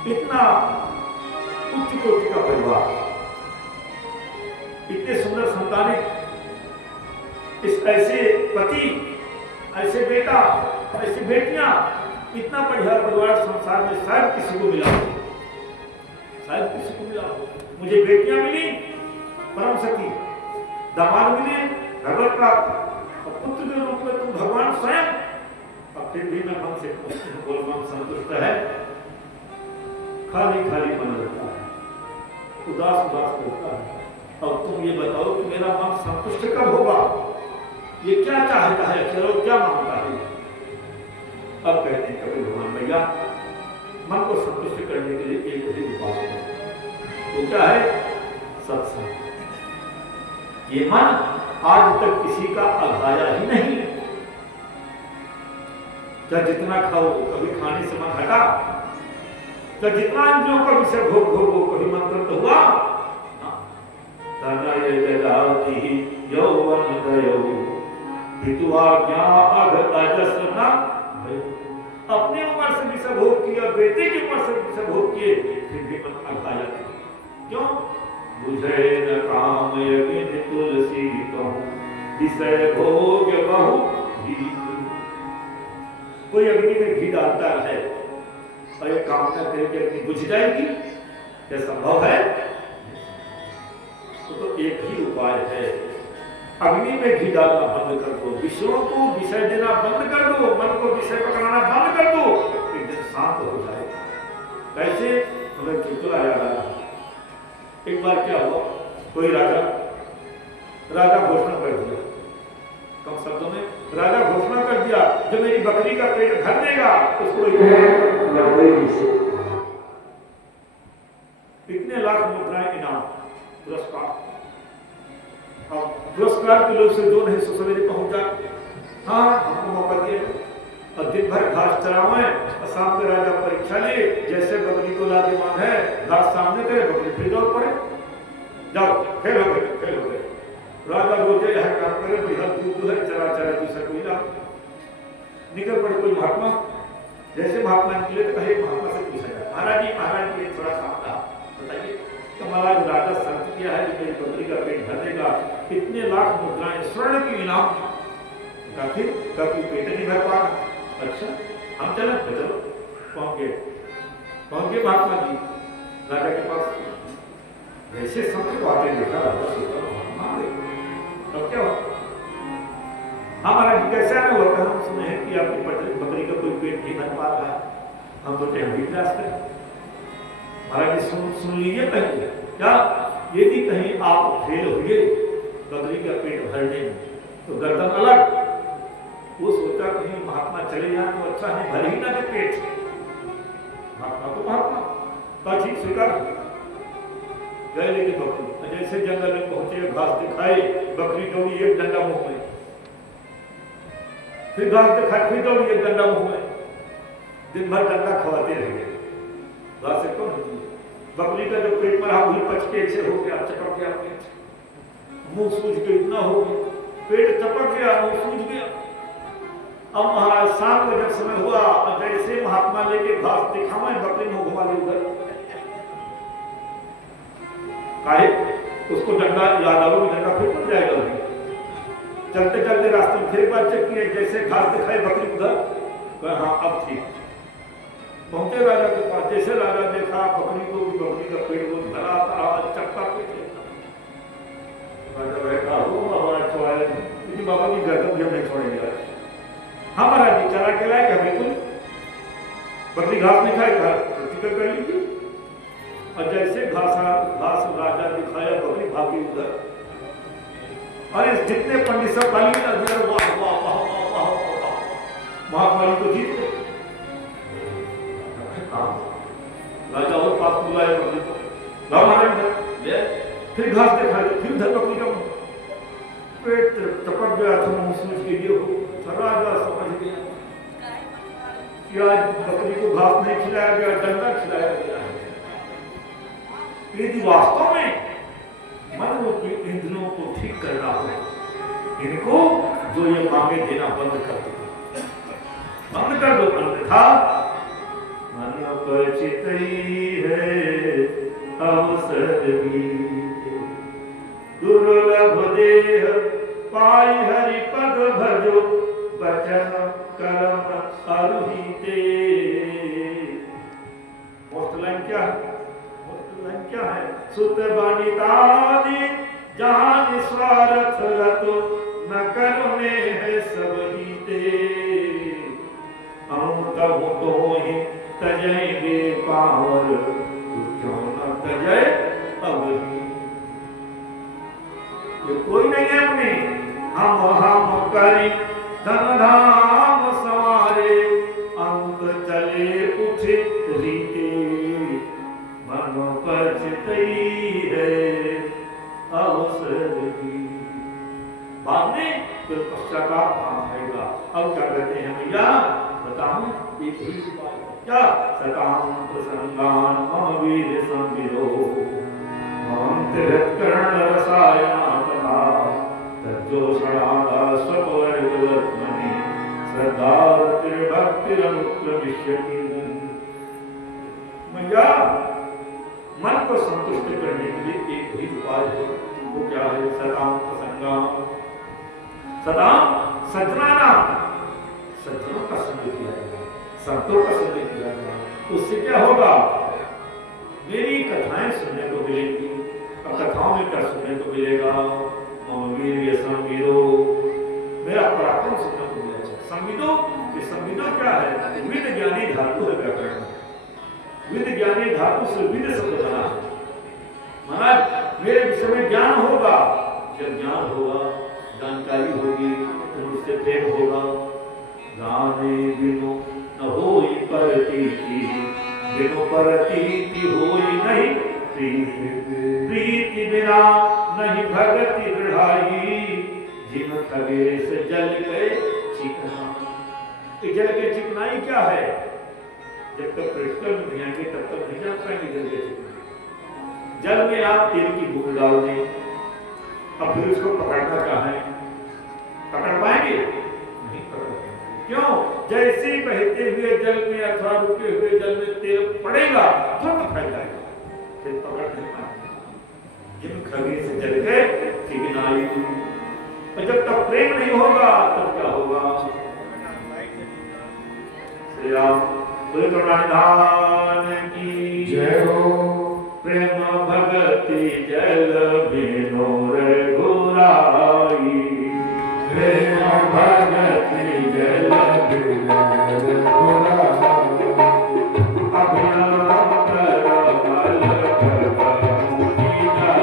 इतना उच्च कोटि का परिवार, इतने सुंदर संतानित, इस ऐसे पति, ऐसे बेटा, ऐसी बेटियां, इतना बढ़िया परिवार संसार में शायद किसी को मिला हो, शायद किसी को मिला हो। मुझे बेटियां मिली परम सती, दामाद मिले भगवत प्राप्त, और पुत्र के रूप में तुम भगवान स्वयं। अब फिर भी मैं मन से बोल मन संतुष्ट है, खाली खाली मन रहता है, उदास उदास रहता है। अब तुम ये बताओ कि मेरा मन संतुष्ट कब होगा, ये क्या चाहता है, चलो क्या मांगता है। अब कहते हैं कपिल भगवान भैया, मन को संतुष्ट करने के लिए एक ही उपाय है, वो क्या है, सत्संग। ये मन आज तक किसी का अघाया ही नहीं, चाहे जितना खाओ कभी खाने से मन हटा, चाहे जितना इंद्रियों का विषय भोग भोगो कभी मन तृप्त हुआ। यौवन दयो पितुआ ज्ञा अघ अजस न भयो। अपनी उम्र से विषय भोग किया, बेटे की उम्र से विषय भोग किए, फिर भी मन अघाया क्यों, बुझे न काम यज्ञ तुलसी कहूं, विषय भोग बहु भीत। कोई अग्नि में घी डालता है और ये कामना करके अग्नि बुझ जाएगी, क्या संभव है? तो एक ही उपाय है, अग्नि में घी डालना बंद कर दो, विषयों को विषय देना बंद कर दो, मन को विषय पकड़ना बंद कर दो, एक दिन शांत हो जाएगा। कैसे? हमें चुटकुला याद आ रहा है। एक बार क्या हुआ, कोई राजा राजा घोषणा कर दिया, कम शब्दों में राजा घोषणा कर दिया, जो मेरी बकरी का पेट भर देगा उसको कितने लाख मुद्राएं इनाम पुरस्कार। अब पुरस्कार के लोग से जो नहीं सो सवेरे पहुंचा, हाँ हमको मौका दिए और दिन भर घास चरावे और शाम को राजा परीक्षा ले, जैसे बकरी को लाके मान है घास सामने करे, बकरी फिर दौड़ पड़े, जाओ फेल हो गए। राजा रोजे यह काम करे, भैया दूध है चरा चरा दूसरा कोई ना निकल पड़े कोई महात्मा। जैसे महात्मा निकले तो कहे महात्मा से पूछा जाए, महाराज जी थोड़ा सा था बताइए, तो महाराज राजा शर्त किया है कि मेरी बकरी का पेट भर देगा, कितने लाख मुद्राएं स्वर्ण की इनाम। काफी पेट नहीं भर पा। अच्छा हम चलो पहुंच गए महात्मा जी राजा के पास। जैसे संत को आते देखा राजा सोचा अब क्या हो, हमारा कैसे आना हुआ, हम सुने हैं कि आपकी बकरी का कोई पेट नहीं भर पा रहा है, हम तो टेढ़ी प्रयास करें। महाराज सुन लीजिए पहले, क्या यदि कहीं आप फेल हुए बकरी का पेट भरने में तो गर्दन अलग। वो सोचा कहीं महात्मा चले जाए तो अच्छा है, भले ही ना दे पेट। महात्मा तो महात्मा का ठीक स्वीकार गए, लेकिन बकरी जैसे जंगल में पहुंचे, घास दिखाई, बकरी दौड़ी एक डंडा मुंह में, फिर घास दिखाई फिर दौड़ी एक डंडा मुंह में, दिन भर डंडा खवाते रहे। घास से कौन होती है, बकरी का जो पेट में वही पच के ऐसे हो गया, चपक गया, मुंह सूज के इतना हो गया, पेट चपक गया, मुंह सूज गया। अब महाराज शाम को जब समय हुआ, जैसे महात्मा लेके घास दिखावे, बकरी मुंह घुमा ले उधर, काहे उसको डंडा याद आओ, डंडा फिर पड़ जाएगा। चलते चलते रास्ते में फिर बात चेक किए, जैसे घास दिखाई बकरी उधर, हाँ अब ठीक। पहुंचे राजा के पास, जैसे राजा देखा बकरी को, बकरी का पेट वो भरा था, चक्का पेट। राजा बैठा हो बाबा छोड़े, क्योंकि बाबा की गर्दन भी हम नहीं छोड़ेंगे। हाँ महाराज चला के लाए क्या, बिल्कुल बकरी घास नहीं खाए, टिकट कर लीजिए। और जैसे घास राजा दिखाया, बकरी भागी उधर, और इस जितने पंडित सब गाली ना दिया, वाह वाह वाह वाह वाह वाह, महात्मा जी तो जीत गए। राजा और पास बुलाया बकरी को, लाओ महाराज फिर घास दिखाई, फिर उधर बकरी का पेट चपक गया था, मुंह सूज के लिए हो। राजा समझ गया कि आज बकरी को घास नहीं खिलाया गया, डंडा खिलाया गया। यदि वास्तव में मन के इंद्रियों को ठीक करना हो, इनको जो ये मांगे देना बंद कर दो, बंद कर दो, अन्यथा मन पर चितई है अवसर भी, दुर्लभ देह पाई हरि पद भजो, वचन कर्म अरुहिते। मोस्ट क्या है, क्या है, सुत बनितादि जहां निस्वार्थ रतो, न करुणे है सब हीते। हम तब तो ही तजेंगे पावर, क्यों न तजय अब ही। ये कोई नहीं है अपने, हम करी धन धाम सवारे, अंक चले उठे रीते, मनो पर चितई है अवसर की। बाद में तो पश्चाताप भाव आएगा। अब क्या कहते हैं भैया, बताऊं एक ही उपाय क्या, सताम प्रसंगान मम वीर संविदो, मम तिरस्करण रसायन तथा, तज्जोषणादा स्वपवर्गवत्मनि, श्रद्धावतिर्भक्तिरनुक्रमिष्यति। भैया मन को संतुष्ट करने के लिए एक ही उपाय है, वो क्या है, सदाम प्रसंगाम, सदाम सज्जनाना, सज्जनों का संग किया जाए, संतों का संग किया जाए, उससे क्या होगा, मेरी कथाएं सुनने को मिलेंगी। अब कथाओं में क्या सुनने को मिलेगा, वीर्य संविदो, मेरा पराक्रम सुनने को मिलेगा। संविदो, ये संविदो क्या है, विद ज्ञानी धातु है व्याकरण, विद ज्ञानी धातु से विद शब्द बना है। महाराज मेरे विषय में ज्ञान होगा, जब ज्ञान होगा, जानकारी होगी, तो मुझसे प्रेम होगा। जाने बिनु न होई परतीति, बिनु परतीति होई नहीं प्रीति। प्रीति बिना नहीं भगति दृढ़ाई, जिन खगेश जल के चिकना। जल के चिकनाई क्या है? जब तक प्रैक्टिकल में नहीं आएंगे तब तक नहीं जान पाएंगे जल के चिकनाई। जल में आप तेल की बूंद डाल दें, अब फिर उसको पकड़ना चाहें, पकड़ पाएंगे? नहीं पकड़ पाएंगे। क्यों? जैसे बहते हुए जल में अथवा रुके हुए जल में तेल पड़ेगा तुरंत फैल जाएगा, फिर पकड़ नहीं पाएंगे। जिन खगेश से जल गए चिकनाई। और जब तक प्रेम नहीं होगा तब क्या होगा? श्री राम धान की जय हो। प्रेम भगति जल बिनु रघुराई। प्रेम भगति जल बिनु रघुराई। अभिनव कर मल कबहु की जाई। अभिनव कर मल कबहु की जाई।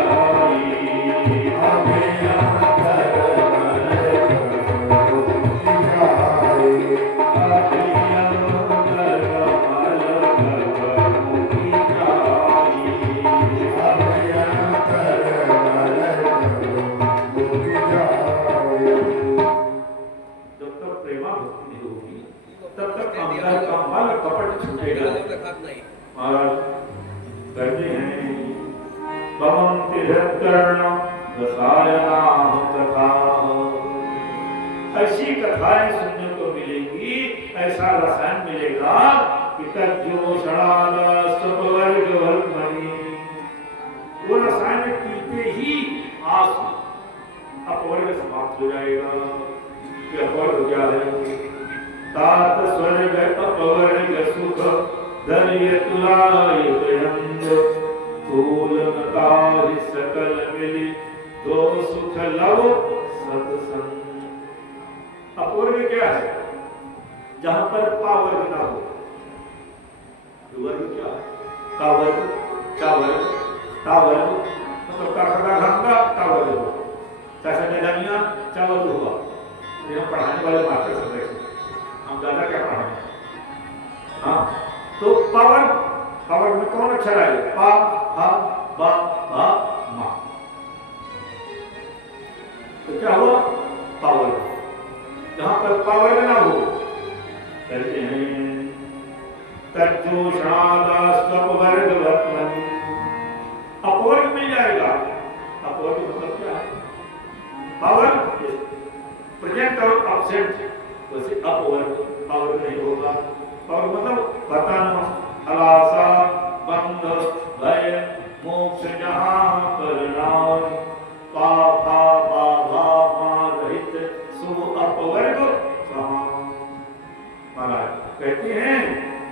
ऐसी कथाएं सुनने को मिलेंगी, ऐसा रसायन मिलेगा कि वो रसायन पीते ही आंसू अपवर्ग समाप्त हो जाएगा। अपवर्ग क्या है? तात स्वर्ग अपवर्ग सुख धैर्य तुलाय प्रयंग तूलनता सकल मिली दो सुख लव सत्संग। अपवर्ग क्या है? जहां पर पावर्ग ना हो। वर्ग क्या है? कावर्ग, चावर्ग, तावर्ग, मतलब का तावर्ग हो। कैसा निदानिया चावर्ग हुआ। ये हम पढ़ाने वाले मास्टर समझ रहे, हम ज्यादा क्या पढ़ाएंगे? हाँ, तो पावर में कौन अक्षर आएगा? पा, हा, बा, भा, मा। तो क्या हुआ? पावर। जहां पर पावर ना हो कहते हैं अपवर्ग मिल जाएगा। अपवर्ग मतलब क्या है? पावर प्रेजेंट और एब्सेंट, वैसे अपवर्ग पावर नहीं होगा। पावर मतलब पतन, हलासा, बंध, भय, मोक्ष जहां पर नाम, पापा बाबा मा रहित सो अपवर्ग महाराज कहते हैं।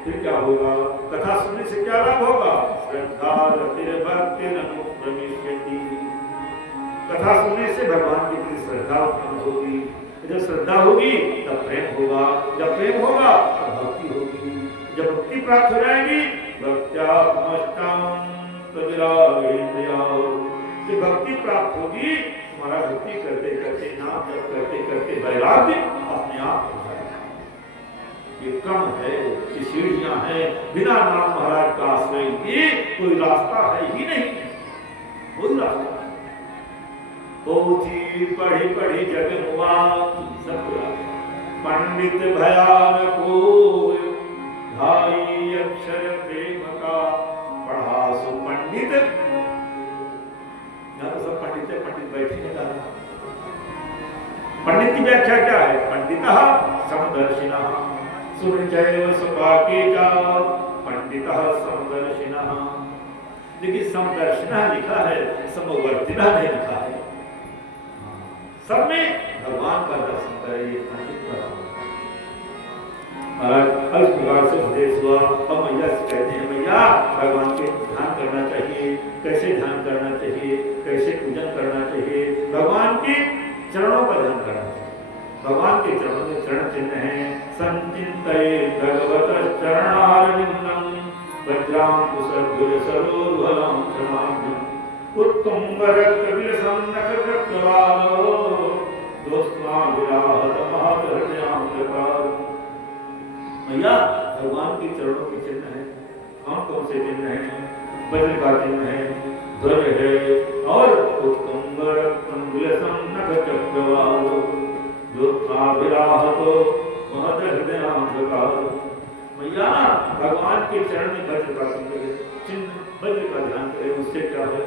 फिर क्या होगा? कथा सुनने से क्या लाभ होगा? श्रद्धा रतिर भक्ति अनुप्रविशति। कथा सुनने से भगवान के प्रति श्रद्धा उत्पन्न होगी। जब श्रद्धा होगी तब प्रेम होगा, जब प्रेम होगा तब भक्ति होगी, जब भक्ति प्राप्त हो जाएगी जब भक्ति प्राप्त होगी तुम्हारा भक्ति करते करते नाम जब करते करते वैराग्य अपने आप हो जाएगा। ये क्रम है, ये सीढ़ियां हैं। बिना नाम महाराज का आश्रय ये कोई रास्ता है ही नहीं, कोई रास्ता नहीं। पोथी पढ़ी पढ़ी जग हुआ सब पंडित भयान कोय, ढाई अक्षर प्रेम का पढ़ा सो पंडित। यहाँ तो सब पंडित है, पंडित बैठे हैं। पंडित की व्याख्या क्या है? पंडितः समदर्शिनः सुनिचैव सुपाकेजा पंडितः समदर्शिनः। देखिए समदर्शिनः लिखा है, समवर्तिनः नहीं लिखा है। सब में भगवान का दर्शन करे ये पंडित का। इस प्रकार से उपदेश हुआ। अब मैया से कहते हैं मैया भगवान के ध्यान करना चाहिए, कैसे ध्यान करना चाहिए, कैसे पूजन करना चाहिए। भगवान के चरणों का ध्यान करना चाहिए। भगवान के चरणों में चरण चिन्ह है। संचिंतये भगवत चरणारविंदम वज्रांकुशद्भुज सरोरुहलम क्षमाभ्यम उत्तुंगर कबीर सन्नक कृतवालो दोस्मा विराहत महाहृदयांतकार। भैया भगवान के चरणों के चिन्ह है, कौन से चिन्ह हैं? वज्र का चिन्ह है, ध्वज है, और उत्तुंगर कबीर सन्नक कृतवालो दोस्मा विराहत महाहृदयांतकार। भैया भगवान के चरण में वज्र का चिन्ह, वज्र का ध्यान करें, उससे क्या है?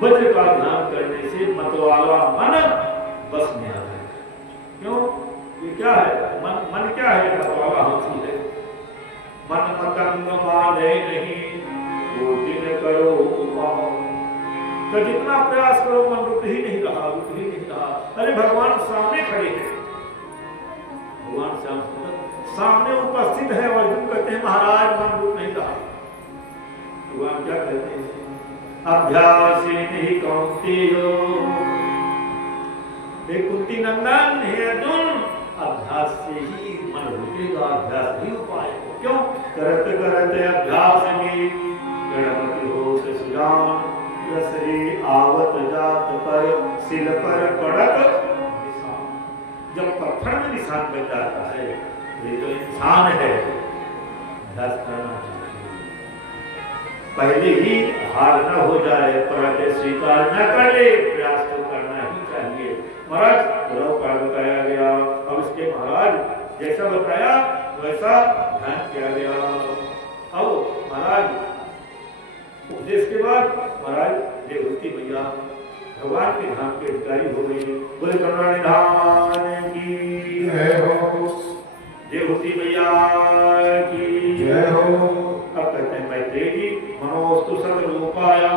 वज्र का ध्यान करने से मतवाला मन बस में आता है। क्यों? ये क्या है? मन क्या है? मतवाला हाथी है। मन मतंग माने नहीं, वो दिन करो उपाय। तो जितना प्रयास करो मन रुक ही नहीं रहा, रुक ही नहीं रहा। अरे भगवान सामने खड़े हैं, भगवान सामने उपस्थित है। अर्जुन कहते हैं महाराज मन रुक नहीं रहा। भगवान क्या कहते हैं? अभ्यास नहीं कौंतेयो, कुंती नंदन हे अर्जुन, अभ्यास से ही मन रुकेगा, अभ्यास ही उपाय। क्यों? करत करत अभ्यास में गणपति हो सुजान, रसरे आवत जात पर सिल पर पड़त निशान। जब पत्थर में निशान बन जाता है, ये तो इंसान है, अभ्यास करना चाहिए। पहले ही हार न हो जाए, पराजय स्वीकार न कर ले, प्रयास तो करना ही चाहिए। महाराज द्रव का बताया गया, अब इसके महाराज जैसा बताया वैसा ध्यान किया गया। अब महाराज उपदेश के बाद महाराज देवहूति मैया भगवान के धाम के अधिकारी हो गई। बोले करुणा निधान की जय हो, देवहूति मैया की जय हो। अब कहते हैं मैत्रेयी जी मनोस्तु सद्रूपाया